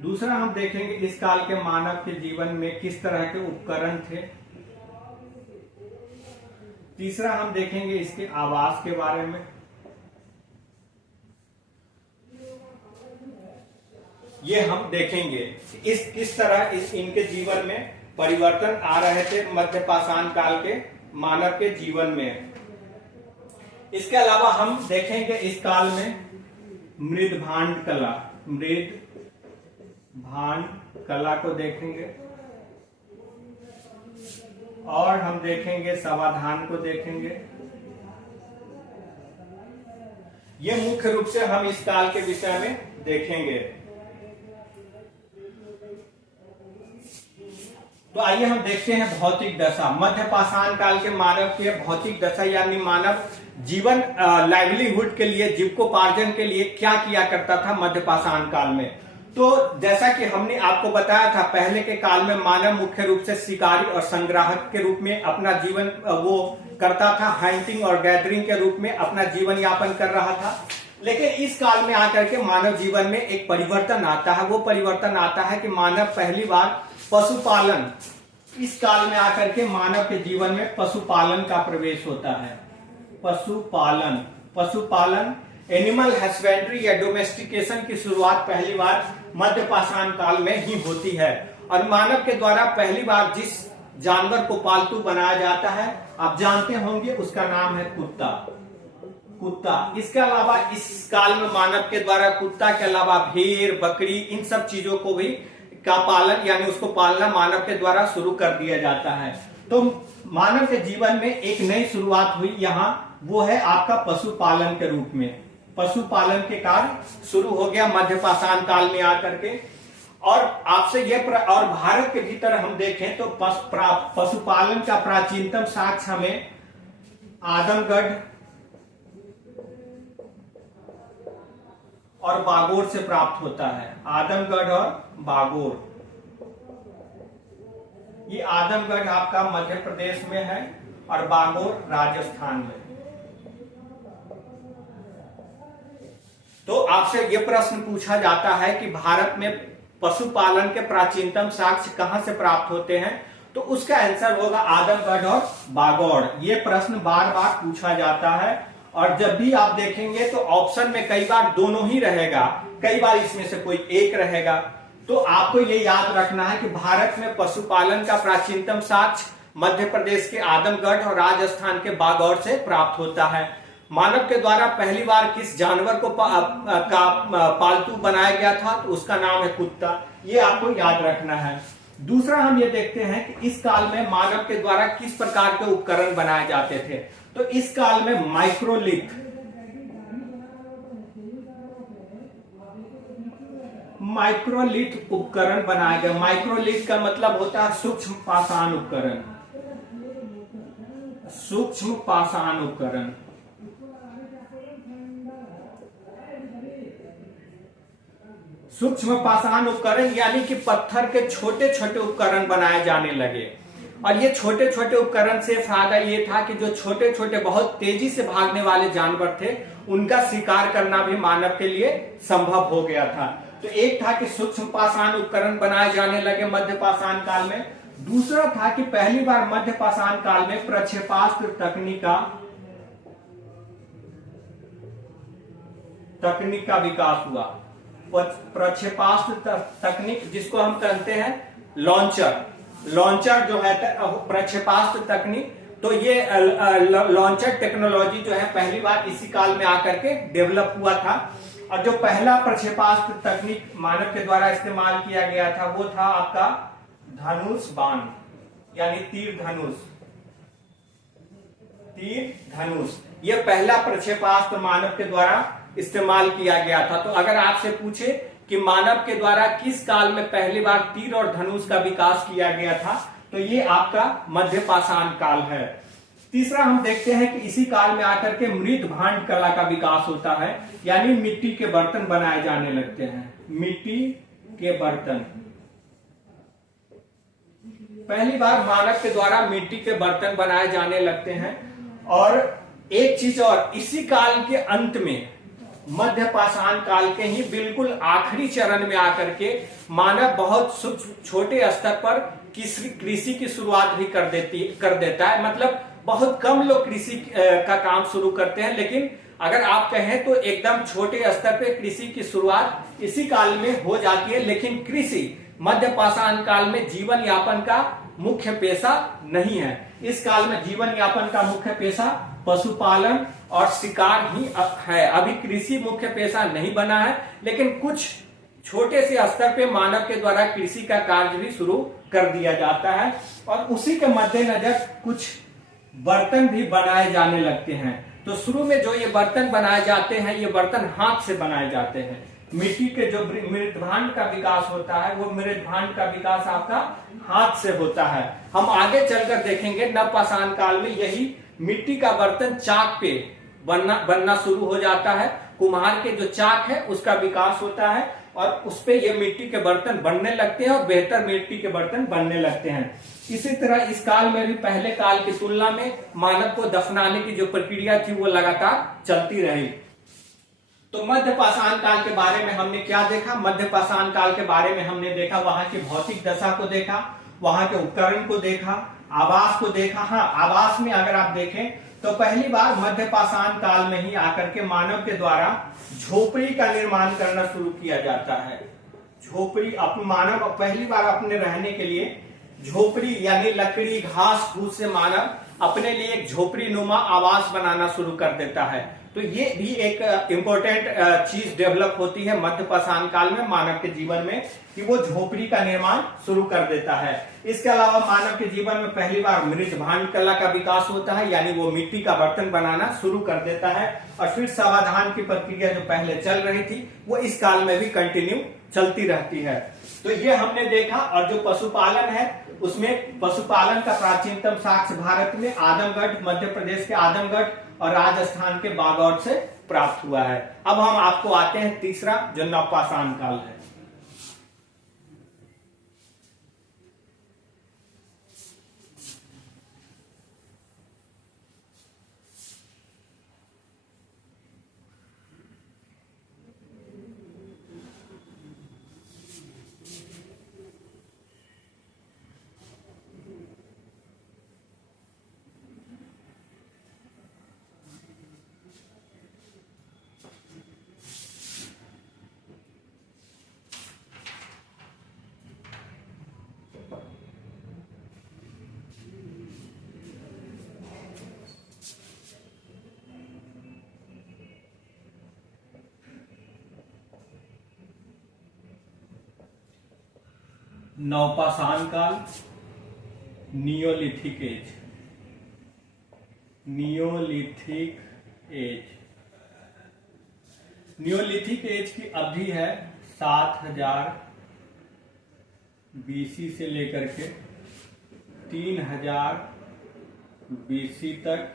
दूसरा हम देखेंगे इस काल के मानव के जीवन में किस तरह के उपकरण थे। तीसरा हम देखेंगे इसके आवास के बारे में। ये हम देखेंगे इस किस तरह इनके जीवन में परिवर्तन आ रहे थे मध्य पाषाण काल के मानव के जीवन में। इसके अलावा हम देखेंगे इस काल में मृदभांड कला, मृद भांड कला को देखेंगे, और हम देखेंगे समाधान को देखेंगे। ये मुख्य रूप से हम इस काल के विषय में देखेंगे। तो आइए हम देखते हैं भौतिक दशा। मध्य पाषाण काल के मानव की भौतिक दशा यानी मानव जीवन लाइवलीहुड के लिए, जीविकोपार्जन के लिए क्या किया करता था मध्य पाषाण काल में। तो जैसा कि हमने आपको बताया था, पहले के काल में मानव मुख्य रूप से शिकारी और संग्राहक के रूप में अपना जीवन वो करता था, हंटिंग और गैदरिंग के रूप में अपना जीवन यापन कर रहा था। लेकिन इस काल में आकर के मानव जीवन में एक परिवर्तन आता है। वो परिवर्तन आता है कि मानव पहली बार पशुपालन, इस काल में आकर के मानव के जीवन में पशुपालन का प्रवेश होता है। पशुपालन, पशुपालन एनिमल हस्बेंड्री या डोमेस्टिकेशन की शुरुआत पहली बार मध्य पाषाण काल में ही होती है। और मानव के द्वारा पहली बार जिस जानवर को पालतू बनाया जाता है, आप जानते होंगे, उसका नाम है कुत्ता। कुत्ता। इसके अलावा इस काल में मानव के द्वारा कुत्ता के अलावा भेड़, बकरी, इन सब चीजों को भी का पालन यानी उसको पालना मानव के द्वारा शुरू कर दिया जाता है। तो मानव के जीवन में एक नई शुरुआत हुई यहाँ, वो है आपका पशुपालन के रूप में। पशुपालन के कार्य शुरू हो गया मध्य पाषाण काल में आकर के। और आपसे ये और भारत के भीतर हम देखें तो पशुपालन का प्राचीनतम साक्ष्य हमें आदमगढ़ और बागोर से प्राप्त होता है। आदमगढ़ और बागोर, ये आदमगढ़ आपका मध्य प्रदेश में है और बागोर राजस्थान में। तो आपसे यह प्रश्न पूछा जाता है कि भारत में पशुपालन के प्राचीनतम साक्ष्य कहां से प्राप्त होते हैं, तो उसका आंसर होगा आदमगढ़ और बागौर। ये प्रश्न बार बार पूछा जाता है और जब भी आप देखेंगे तो ऑप्शन में कई बार दोनों ही रहेगा, कई बार इसमें से कोई एक रहेगा। तो आपको ये याद रखना है कि भारत में पशुपालन का प्राचीनतम साक्ष्य मध्य प्रदेश के आदमगढ़ और राजस्थान के बागौर से प्राप्त होता है। मानव के द्वारा पहली बार किस जानवर को पालतू बनाया गया था, तो उसका नाम है कुत्ता। ये आपको याद रखना है। दूसरा हम ये देखते हैं कि इस काल में मानव के द्वारा किस प्रकार के उपकरण बनाए जाते थे। तो इस काल में माइक्रोलिथ उपकरण बनाए गए। माइक्रोलिथ का मतलब होता है सूक्ष्म पाषाण उपकरण। सूक्ष्म पाषाण उपकरण, सूक्ष्म पाषाण उपकरण यानी कि पत्थर के छोटे छोटे उपकरण बनाए जाने लगे। और ये छोटे छोटे उपकरण से फायदा ये था कि जो छोटे छोटे बहुत तेजी से भागने वाले जानवर थे, उनका शिकार करना भी मानव के लिए संभव हो गया था। तो एक था कि सूक्ष्म पाषाण उपकरण बनाए जाने लगे मध्य पाषाण काल में। दूसरा था कि पहली बार मध्य पाषाण काल में प्रक्षेपास्त्र तकनीक का विकास हुआ। प्रक्षेपास्त्र तकनीक जिसको हम कहते हैं लॉन्चर जो है प्रक्षेपास्त्र तकनीक, तो ये लॉन्चर टेक्नोलॉजी जो है पहली बार इसी काल में आकर के डेवलप हुआ था। और जो पहला प्रक्षेपास्त्र तकनीक मानव के द्वारा इस्तेमाल किया गया था वो था आपका धनुष बाण यानी तीर धनुष। ये पहला प्रक्षेपास्त्र मानव के द्वारा इस्तेमाल किया गया था। तो अगर आपसे पूछे कि मानव के द्वारा किस काल में पहली बार तीर और धनुष का विकास किया गया था, तो ये आपका मध्य पाषाण काल है। तीसरा हम देखते हैं कि इसी काल में आकर के मृद भांड कला का विकास होता है, यानी मिट्टी के बर्तन बनाए जाने लगते हैं। मिट्टी के बर्तन, पहली बार मानव के द्वारा मिट्टी के बर्तन बनाए जाने लगते हैं। और एक चीज और, इसी काल के अंत में मध्य पाषाण काल के ही बिल्कुल आखिरी चरण में आकर के मानव बहुत सूक्ष्म छोटे स्तर पर कृषि की शुरुआत भी कर देता है। मतलब बहुत कम लोग कृषि का काम शुरू करते हैं, लेकिन अगर आप कहें तो एकदम छोटे स्तर पे कृषि की शुरुआत इसी काल में हो जाती है। लेकिन कृषि मध्य पाषाण काल में जीवन यापन का मुख्य पेशा नहीं है। इस काल में जीवन यापन का मुख्य पेशा पशुपालन और शिकार ही है। अभी कृषि मुख्य पेशा नहीं बना है, लेकिन कुछ छोटे से स्तर पे मानव के द्वारा कृषि का कार्य भी शुरू कर दिया जाता है और उसी के मद्देनजर कुछ बर्तन भी बनाए जाने लगते हैं। तो शुरू में जो ये बर्तन बनाए जाते हैं, ये बर्तन हाथ से बनाए जाते हैं। मिट्टी के जो मृदभांड का विकास होता है, वो मृदभांड का विकास आपका हाथ से होता है। हम आगे चलकर देखेंगे नवपाषाण काल में यही मिट्टी का बर्तन चाक पे बनना शुरू हो जाता है। कुम्हार के जो चाक है उसका विकास होता है और उस पे ये मिट्टी के बर्तन बनने लगते हैं और बेहतर मिट्टी के बर्तन बनने लगते हैं। इसी तरह इस काल में भी पहले काल की तुलना में मानव को दफनाने की जो प्रक्रिया थी वो लगातार चलती रही। तो मध्य पाषाण काल के बारे में हमने क्या देखा? मध्य पाषाण काल के बारे में हमने देखा वहां की भौतिक दशा को देखा, वहां के उपकरण को देखा, आवास को देखा। हाँ, आवास में अगर आप देखें तो पहली बार मध्य पाषाण काल में ही आकर के मानव के द्वारा झोपड़ी का निर्माण करना शुरू किया जाता है। झोपड़ी मानव पहली बार अपने रहने के लिए झोपड़ी यानी लकड़ी घास फूस से मानव अपने लिए एक झोपड़ी नुमा आवास बनाना शुरू कर देता है। तो ये भी एक इम्पोर्टेंट चीज डेवलप होती है मध्य पाषाण काल में मानव के जीवन में कि वो झोपड़ी का निर्माण शुरू कर देता है। इसके अलावा मानव के जीवन में पहली बार मृदभांड कला का विकास होता है, यानी वो मिट्टी का बर्तन बनाना शुरू कर देता है। और फिर समाधान की प्रक्रिया जो पहले चल रही थी वो इस काल में भी कंटिन्यू चलती रहती है। तो ये हमने देखा। और जो पशुपालन है उसमें पशुपालन का प्राचीनतम साक्ष्य भारत में आदमगढ़, मध्य प्रदेश के आदमगढ़ और राजस्थान के बागौर से प्राप्त हुआ है। अब हम आपको आते हैं तीसरा जो नवपाषाण काल है। नवपाषाण काल, neolithic age. Neolithic age neolithic age की अवधि है 7000 बीसी से लेकर के 3000 बीसी तक,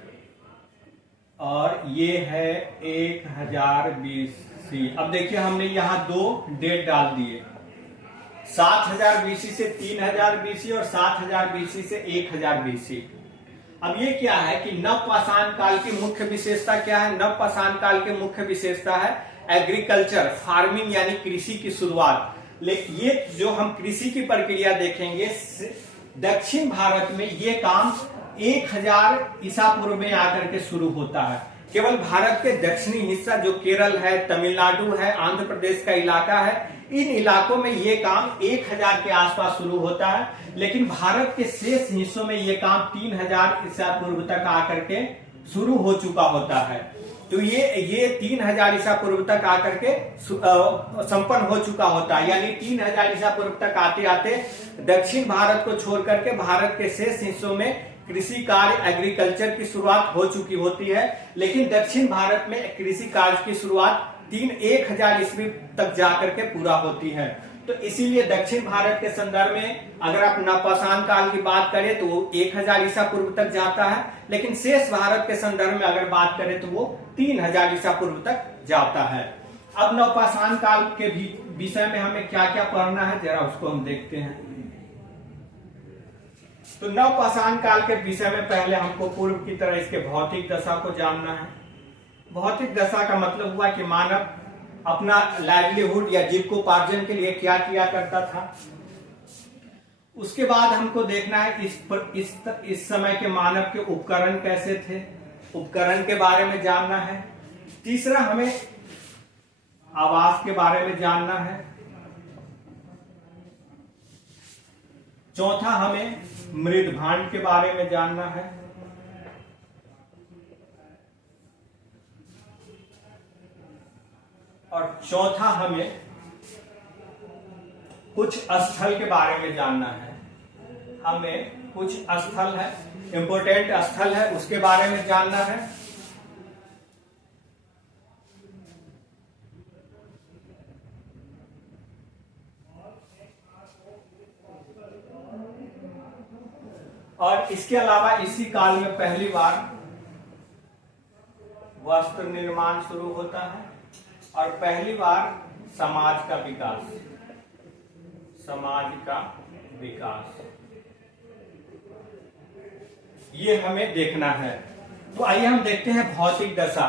और ये है 1000 बीसी। अब देखिए हमने यहां दो डेट डाल दिए, 7000 बीसी से 3000 बीसी और 7000 बीसी से 1000 बीसी। अब ये क्या है कि नवपाषाण काल की मुख्य विशेषता क्या है? नवपाषाण काल की मुख्य विशेषता है एग्रीकल्चर, फार्मिंग यानी कृषि की शुरुआत। लेकिन ये जो हम कृषि की प्रक्रिया देखेंगे दक्षिण भारत में ये काम 1000 ईसा पूर्व में आकर के शुरू होता है। केवल भारत के दक्षिणी हिस्सा जो केरल है, तमिलनाडु है, आंध्र प्रदेश का इलाका है, इन इलाकों में ये काम 1000 के आसपास शुरू होता है। लेकिन भारत के शेष हिस्सों में ये काम 3000 ईसा पूर्व तक आकर के शुरू हो चुका होता है। तो ये 3000 ईसा पूर्व तक आकर के संपन्न हो चुका होता है। यानी 3000 ईसा पूर्व तक आते आते दक्षिण भारत को छोड़ करके भारत के शेष हिस्सों में कृषि कार्य, एग्रीकल्चर की शुरुआत हो चुकी होती है। लेकिन दक्षिण भारत में कृषि कार्य की शुरुआत 1000 ईस्वी तक जाकर के पूरा होती है। तो इसीलिए दक्षिण भारत के संदर्भ में अगर आप नवपाषाण काल की बात करें तो वो 1000 ईसा पूर्व तक जाता है, लेकिन शेष भारत के संदर्भ में अगर बात करें तो वो 3000 ईसा पूर्व तक जाता है। अब नवपाषाण काल के विषय में हमें क्या क्या पढ़ना है जरा उसको हम देखते हैं। तो नवपाषाण काल के विषय में पहले हमको पूर्व की तरह इसके भौतिक दशा को जानना है। भौतिक दशा का मतलब हुआ कि मानव अपना लाइवलीहुड या जीविकोपार्जन के लिए क्या किया करता था। उसके बाद हमको देखना है इस समय के मानव के उपकरण कैसे थे, उपकरण के बारे में जानना है। तीसरा, हमें आवास के बारे में जानना है। चौथा, हमें मृद भांड के बारे में जानना है। और चौथा, हमें कुछ स्थल के बारे में जानना है। हमें कुछ स्थल है, इंपोर्टेंट स्थल है, उसके बारे में जानना है। और इसके अलावा इसी काल में पहली बार वस्त्र निर्माण शुरू होता है और पहली बार समाज का विकास, समाज का विकास, ये हमें देखना है। तो आइए हम देखते हैं भौतिक दशा।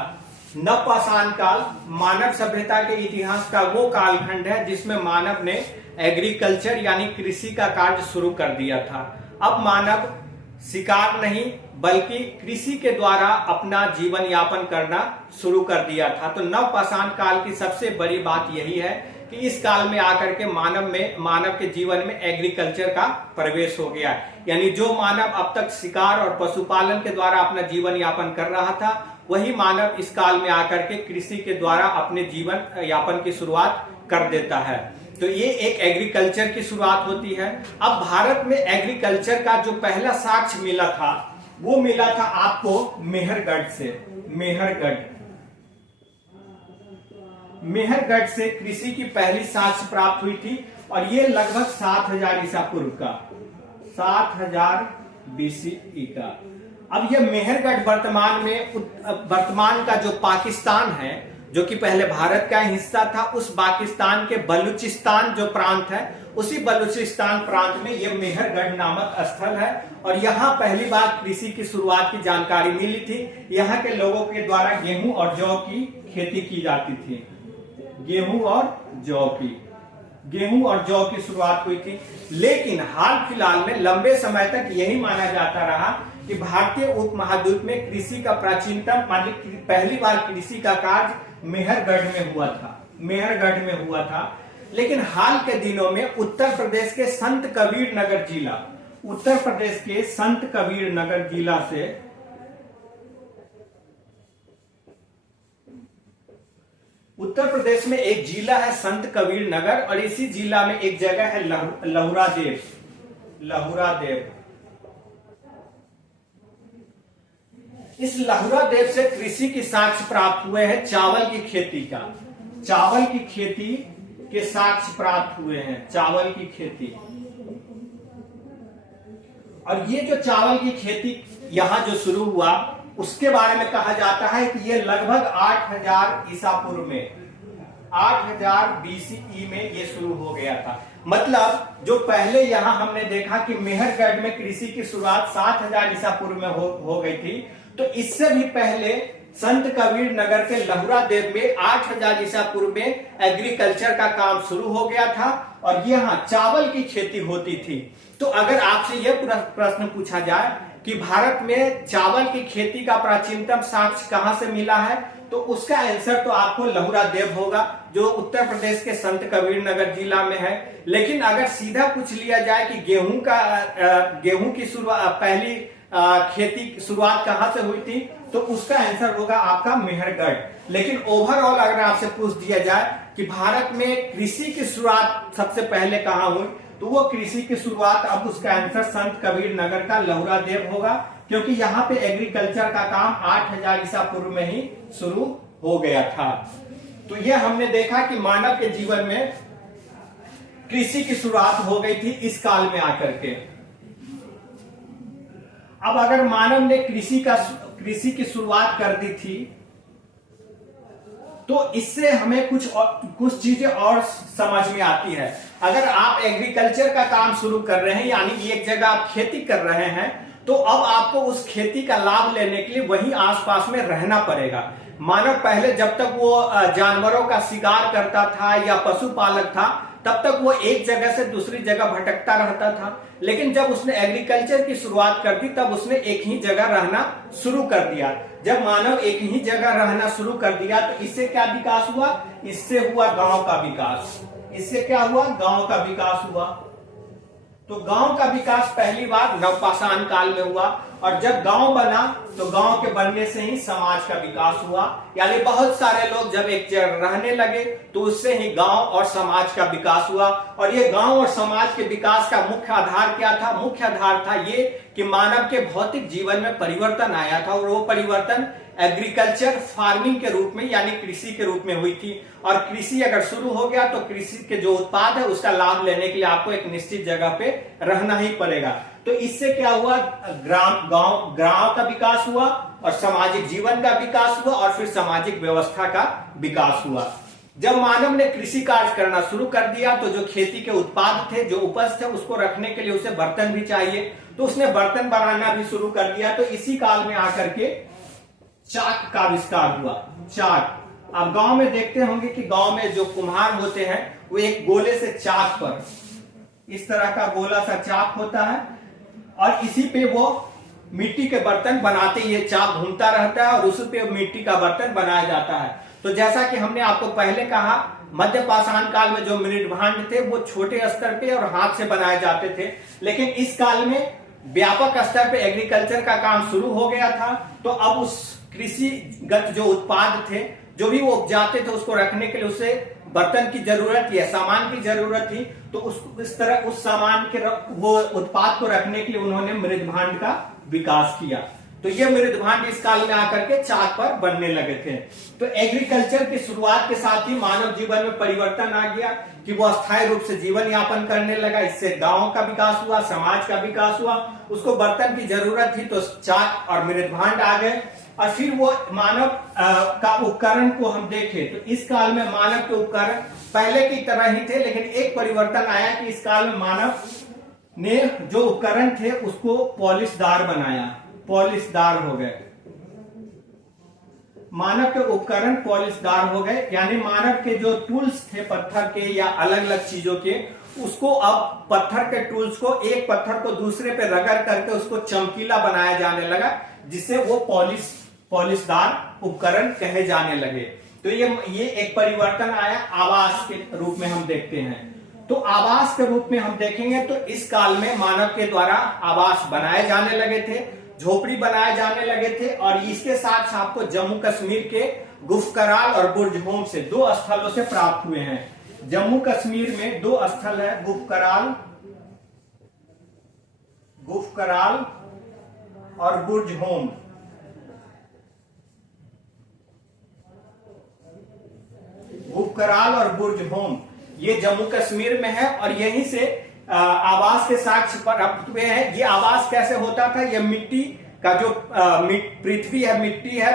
नवपाषाण काल मानव सभ्यता के इतिहास का वो कालखंड है जिसमें मानव ने एग्रीकल्चर यानी कृषि का कार्य शुरू कर दिया था। अब मानव शिकार नहीं बल्कि कृषि के द्वारा अपना जीवन यापन करना शुरू कर दिया था। तो नवपाषाण काल की सबसे बड़ी बात यही है कि इस काल में आकर के मानव के जीवन में एग्रीकल्चर का प्रवेश हो गया। यानी जो मानव अब तक शिकार और पशुपालन के द्वारा अपना जीवन यापन कर रहा था, वही मानव इस काल में आकर के कृषि के द्वारा अपने जीवन यापन की शुरुआत कर देता है। तो ये एक एग्रीकल्चर की शुरुआत होती है। अब भारत में एग्रीकल्चर का जो पहला साक्ष्य मिला था वो मिला था आपको मेहरगढ़ से। मेहरगढ़ से कृषि की पहली साक्ष्य प्राप्त हुई थी और ये लगभग 7000 ईसा पूर्व का, 7000 BCE का। अब ये मेहरगढ़ वर्तमान का जो पाकिस्तान है, जो कि पहले भारत का हिस्सा था, उस पाकिस्तान के बलूचिस्तान जो प्रांत है, उसी बलूचिस्तान प्रांत में यह मेहरगढ़ नामक स्थल है। और यहाँ पहली बार कृषि की शुरुआत की जानकारी मिली थी। यहाँ के लोगों के द्वारा गेहूं और जौ की खेती की जाती थी। गेहूं और जौ की शुरुआत हुई थी। लेकिन हाल फिलहाल में लंबे समय तक यही माना जाता रहा कि भारतीय उपमहाद्वीप में कृषि का प्राचीनतम पहली बार कृषि का कार्य मेहरगढ़ में हुआ था। लेकिन हाल के दिनों में उत्तर प्रदेश के संत कबीर नगर जिला से उत्तर प्रदेश में एक जिला है संत कबीर नगर, और इसी जिला में एक जगह है लहुरा देव। इस लहुरा देव से कृषि की साक्ष्य प्राप्त हुए हैं। चावल की खेती के साक्ष्य प्राप्त हुए हैं, चावल की खेती। और ये जो चावल की खेती यहां जो शुरू हुआ, उसके बारे में कहा जाता है कि ये लगभग 8000 ईसा पूर्व में, 8000 BCE में ये शुरू हो गया था। मतलब जो पहले यहां हमने देखा कि मेहरगढ़ में कृषि की शुरुआत 7000 ईसा पूर्व में हो गई थी, तो इससे भी पहले संत कबीर नगर के लहुरा देव में 8000 ईसा पूर्व में एग्रीकल्चर का काम शुरू हो गया था और यहाँ चावल की खेती होती थी। तो अगर आपसे यह प्रश्न पूछा जाए कि भारत में चावल की खेती का प्राचीनतम साक्ष्य कहां से मिला है, तो उसका आंसर तो आपको लहुरा देव होगा, जो उत्तर प्रदेश के संत कबीर नगर जिला में है। लेकिन अगर सीधा पूछ लिया जाए कि गेहूं की पहली खेती शुरुआत कहां से हुई थी, तो उसका आंसर होगा आपका मेहरगढ़। लेकिन ओवरऑल अगर आपसे पूछ दिया जाए कि भारत में कृषि की शुरुआत सबसे पहले कहां हुई, तो वो कृषि की शुरुआत, अब उसका आंसर संत कबीर नगर का लहुरा देव होगा, क्योंकि यहाँ पे एग्रीकल्चर का काम 8000 ईसा पूर्व में ही शुरू हो गया था। तो यह हमने देखा कि मानव के जीवन में कृषि की शुरुआत हो गई थी इस काल में आकर के। अब अगर मानव ने कृषि की शुरुआत कर दी थी, तो तो इससे हमें कुछ चीजें और समझ में आती है। अगर आप एग्रीकल्चर का काम शुरू कर रहे हैं, यानी एक जगह आप खेती कर रहे हैं, तो अब आपको उस खेती का लाभ लेने के लिए वहीं आसपास में रहना पड़ेगा। मानव पहले जब तक वो जानवरों का शिकार करता था या पशुपालक था, तब तक वो एक जगह से दूसरी जगह भटकता रहता था। लेकिन जब उसने एग्रीकल्चर की शुरुआत कर दी, तब उसने एक ही जगह रहना शुरू कर दिया। जब मानव एक ही जगह रहना शुरू कर दिया, तो इससे क्या विकास हुआ? इससे हुआ गांव का विकास। इससे क्या हुआ? गांव का विकास हुआ। तो गांव का विकास पहली बार नवपाषाण काल में हुआ, और जब गांव बना तो गांव के बनने से ही समाज का विकास हुआ। यानी बहुत सारे लोग जब एक जगह रहने लगे तो उससे ही गांव और समाज का विकास हुआ। और ये गांव और समाज के विकास का मुख्य आधार क्या था? मुख्य आधार था ये कि मानव के भौतिक जीवन में परिवर्तन आया था, और वो परिवर्तन एग्रीकल्चर फार्मिंग के रूप में यानी कृषि के रूप में हुई थी। और कृषि अगर शुरू हो गया तो कृषि के जो उत्पाद है उसका लाभ लेने के लिए आपको एक निश्चित जगह पे रहना ही पड़ेगा। तो इससे क्या हुआ? गांव का विकास हुआ, और सामाजिक जीवन का विकास हुआ, और फिर सामाजिक व्यवस्था का विकास हुआ। जब मानव ने कृषि कार्य करना शुरू कर दिया, तो जो खेती के उत्पाद थे, जो उपज थे, उसको रखने के लिए उसे बर्तन भी चाहिए, तो उसने बर्तन बनाना भी शुरू कर दिया। तो इसी काल में आकर के चाक का आविष्कार हुआ। चाक, आप गांव में देखते होंगे कि गांव में जो कुम्हार होते हैं वो एक गोले से चाक पर, इस तरह का गोला सा चाक होता है, और इसी पे वो मिट्टी के बर्तन बनाते, ये चाक घूमता रहता है और उसी पे मिट्टी का बर्तन बनाया जाता है। तो जैसा कि हमने आपको पहले कहा, मध्य पाषाण काल में जो मृद भांड थे वो छोटे स्तर पे और हाथ से बनाए जाते थे, लेकिन इस काल में व्यापक स्तर पे एग्रीकल्चर का काम शुरू हो गया था। तो अब उस कृषिगत जो उत्पाद थे, जो भी वो उपजाते थे, उसको रखने के लिए उसे बर्तन की जरूरत या सामान की जरूरत थी। तो इस तरह उस सामान के वो उत्पाद को रखने के लिए उन्होंने मृद भांड का विकास किया। तो ये मृद भांड इस काल में आकर के चाक पर बनने लगे थे। तो एग्रीकल्चर की शुरुआत के साथ ही मानव जीवन में परिवर्तन आ गया कि वो अस्थायी रूप से जीवन यापन करने लगा। इससे गांव का विकास हुआ, समाज का विकास हुआ। उसको बर्तन की जरूरत थी तो चाक और मृद भांड आ गए। और फिर वो मानव का उपकरण को हम देखें तो इस काल में मानव के उपकरण पहले की तरह ही थे, लेकिन एक परिवर्तन आया कि इस काल में मानव ने जो उपकरण थे उसको पॉलिशदार बनाया, पॉलिशदार हो गए। मानव के उपकरण पॉलिशदार हो गए, यानी मानव के जो टूल्स थे पत्थर के या अलग अलग चीजों के, उसको अब पत्थर के टूल्स को एक पत्थर को दूसरे पे रगड़ करके उसको चमकीला बनाया जाने लगा, जिससे वो पॉलिशदार उपकरण कहे जाने लगे। तो ये एक परिवर्तन आया। आवास के रूप में हम देखते हैं, तो आवास के रूप में हम देखेंगे तो इस काल में मानव के द्वारा आवास बनाए जाने लगे थे, झोपड़ी बनाए जाने लगे थे। और इसके साथ आपको जम्मू कश्मीर के गुफकराल और बुर्जहोम से दो स्थलों से प्राप्त हुए हैं। जम्मू कश्मीर में दो स्थल है, गुफकराल और बुर्जहोम। गुफकराल और बुर्जहोम ये जम्मू कश्मीर में है, और यहीं से आवास के साक्ष्य प्राप्त हुए हैं। ये आवास कैसे होता था? ये मिट्टी का जो पृथ्वी है, मिट्टी है,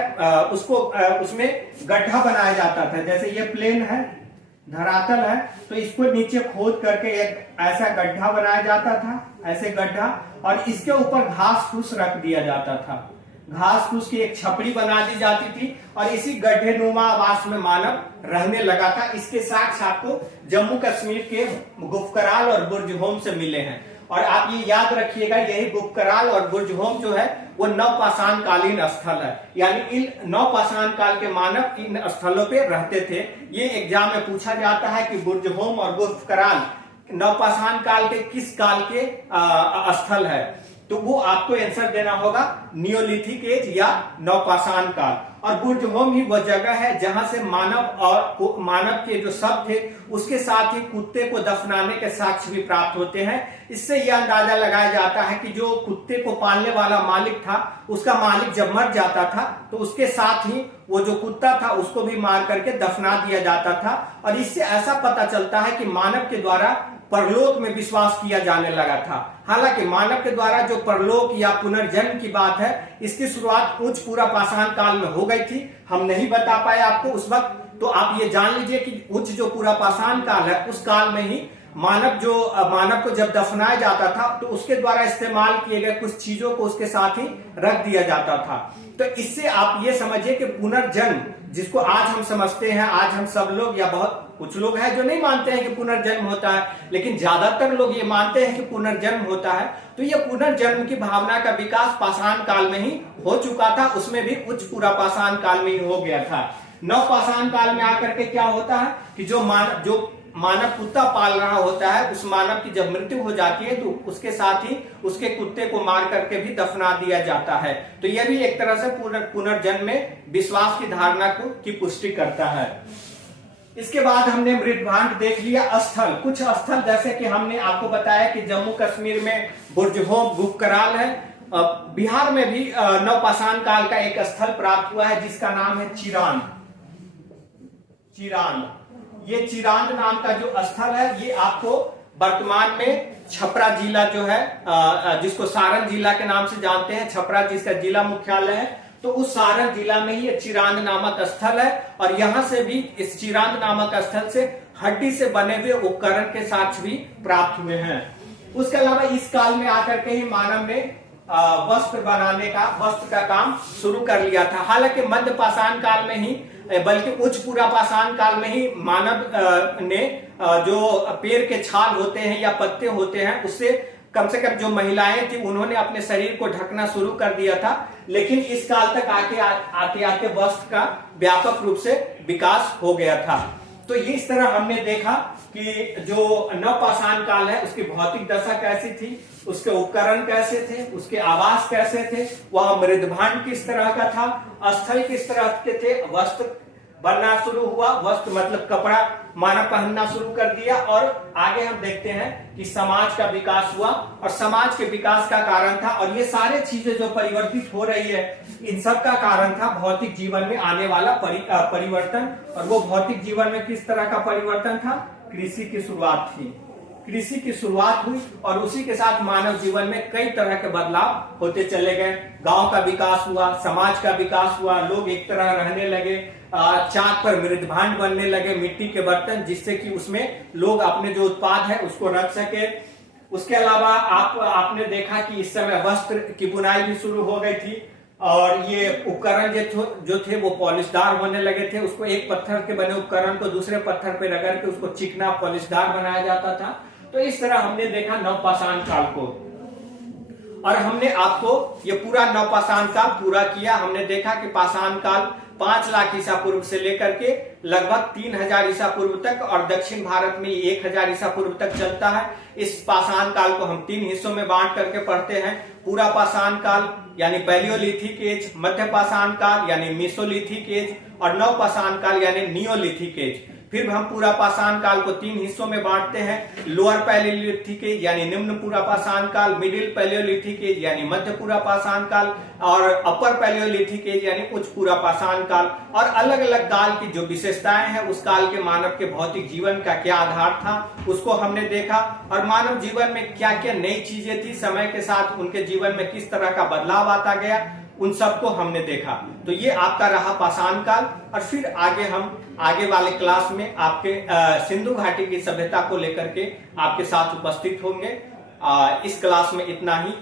उसको उसमें गड्ढा बनाया जाता था। जैसे ये प्लेन है, धरातल है, तो इसको नीचे खोद करके एक ऐसा गड्ढा बनाया जाता था, ऐसे गड्ढा, और इसके ऊपर घास फूस रख दिया जाता था। घास फूस की एक छपड़ी बना दी जाती थी, और इसी गड्ढे नुमा आवास में मानव रहने लगा था। इसके साक्ष्य आपको जम्मू कश्मीर के गुफकराल और बुर्जहोम से मिले हैं। और आप ये याद रखिएगा, यही गुफकराल और बुर्जहोम जो है वो नवपाषाण कालीन स्थल है, यानी इन नवपाषाण काल के मानव इन स्थलों पे रहते थे। ये एग्जाम में पूछा जाता है कि बुर्जहोम और गुफकराल नवपाषाण काल के किस काल के स्थल है, तो वो आपको आंसर देना होगा नियोलिथिक एज या नवपाषाण काल। और बुर्जहोम ही वह जगह है जहां से मानव के जो शव थे उसके साथ ही कुत्ते को दफनाने के साक्ष्य भी प्राप्त होते हैं। इससे यह अंदाजा लगाया जाता है कि जो कुत्ते को पालने वाला मालिक था, उसका मालिक जब मर जाता था तो उसके साथ ही वो जो कुत्ता था उसको भी मार करके दफना दिया जाता था। और इससे ऐसा पता चलता है कि मानव के द्वारा परलोक में विश्वास किया जाने लगा था। हालांकि मानव के द्वारा जो परलोक या पुनर्जन्म की बात है, इसकी शुरुआत उच्च पूरा पाषाण काल में हो गई थी। हम नहीं बता पाए आपको उस वक्त तो आप ये जान लीजिए कि उच्च जो पूरा पाषाण काल है उस काल में ही मानव को जब दफनाया जाता था तो उसके द्वारा इस्तेमाल किए गए कुछ चीजों को उसके साथ ही रख दिया जाता था। तो इससे आप ये समझिए कि पुनर्जन्म जिसको आज हम समझते हैं, आज हम सब लोग या बहुत कुछ लोग हैं जो नहीं मानते हैं कि पुनर्जन्म होता है, लेकिन ज्यादातर लोग ये मानते हैं कि पुनर्जन्म होता है। तो ये पुनर्जन्म की भावना का विकास पाषाण काल में ही हो चुका था, उसमें भी उच्च पूरा पाषाण काल में ही हो गया था। नव पाषाण काल में आकर के क्या होता है कि जो मानव कुत्ता पाल रहा होता है, उस मानव की जब मृत्यु हो जाती है तो उसके साथ ही उसके कुत्ते को मार करके भी दफना दिया जाता है। तो यह भी एक तरह से पुनर्जन्म में विश्वास की धारणा की पुष्टि करता है। इसके बाद हमने मृदभांड देख लिया। स्थल, कुछ स्थल जैसे कि हमने आपको बताया कि जम्मू कश्मीर में बुर्जहोम गुपकराल है। बिहार में भी नवपाषाण काल का एक स्थल प्राप्त हुआ है जिसका नाम है चिरांद। ये चिरांद नाम का जो स्थल है ये आपको वर्तमान में छपरा जिला जो है जिसको सारण जिला के नाम से जानते हैं, छपरा जिसका जिला मुख्यालय है, तो उस सारण जिला में ही चिरांद नामक स्थल है। और यहां से भी इस चिरांद नामक स्थल से हड्डी से बने हुए उपकरण के साक्ष्य भी प्राप्त हुए हैं। उसके अलावा इस काल में आकर के ही मानव ने वस्त्र का काम शुरू कर लिया था। हालांकि मध्य पाषाण काल में ही, बल्कि उच्च पूरा पाषाण काल में ही मानव ने जो पेड़ के छाल होते हैं या पत्ते होते हैं उससे कम से कम जो महिलाएं थी उन्होंने अपने शरीर को ढकना शुरू कर दिया था। लेकिन इस काल तक आते आते वस्त्र का व्यापक रूप से विकास हो गया था। तो ये इस तरह हमने देखा कि जो नवपाषाण काल है उसकी भौतिक दशा कैसी थी, उसके उपकरण कैसे थे, उसके आवास कैसे थे, वह मृदभांड किस तरह का था, स्थल किस तरह के थे, वस्त्र बनना शुरू हुआ, वस्त्र मतलब कपड़ा मानव पहनना शुरू कर दिया। और आगे हम देखते हैं कि समाज का विकास हुआ और समाज के विकास का कारण था, और ये सारे चीजें जो परिवर्तित हो रही है इन सब का कारण था भौतिक जीवन में आने वाला परिवर्तन। और वो भौतिक जीवन में किस तरह का परिवर्तन था, कृषि की शुरुआत थी, कृषि की शुरुआत हुई और उसी के साथ मानव जीवन में कई तरह के बदलाव होते चले गए। गांव का विकास हुआ, समाज का विकास हुआ, लोग एक तरह रहने लगे, चाक पर मृदभांड बनने लगे, मिट्टी के बर्तन, जिससे कि उसमें लोग अपने जो उत्पाद है उसको रख सके। उसके अलावा आपने देखा कि इस समय वस्त्र की बुनाई भी शुरू हो गई थी और ये उपकरण जो थे वो पॉलिशदार होने लगे थे। उसको एक पत्थर के बने उपकरण को दूसरे पत्थर पे रगड़ के उसको चिकना पॉलिशदार बनाया जाता था। तो इस तरह हमने देखा नवपाषाण काल को, और हमने आपको ये पूरा नवपाषाण काल पूरा किया। हमने देखा कि पाषाण काल 5 लाख ईसा पूर्व से लेकर के लगभग 3000 ईसा पूर्व तक और दक्षिण भारत में 1000 ईसा पूर्व तक चलता है। इस पाषाण काल को हम 3 हिस्सों में बांट करके पढ़ते हैं। पूरा पाषाण काल यानी पैलियोलिथिक एज, मध्य पाषाण काल यानी मेसोलिथिक एज और नवपाषाण काल यानी नियोलिथिक एज। फिर हम पूरा पाषाण काल को 3 हिस्सों में बांटते हैं, लोअर पैलियोलिथिक एज यानी निम्न पूरा पाषाण काल, मिडिल पैलियोलिथिक एज यानी मध्य पूरा पाषाण काल और अपर पैलियोलिथिक एज यानी उच्च पूरा पाषाण काल। और अलग अलग काल की जो विशेषताएं हैं, उस काल के मानव के भौतिक जीवन का क्या आधार था उसको हमने देखा, और मानव जीवन में क्या क्या नई चीजें थी, समय के साथ उनके जीवन में किस तरह का बदलाव आता गया, उन सबको हमने देखा। तो ये आपका रहा पाषाण काल। और फिर हम आगे वाले क्लास में आपके सिंधु घाटी की सभ्यता को लेकर के आपके साथ उपस्थित होंगे। इस क्लास में इतना ही।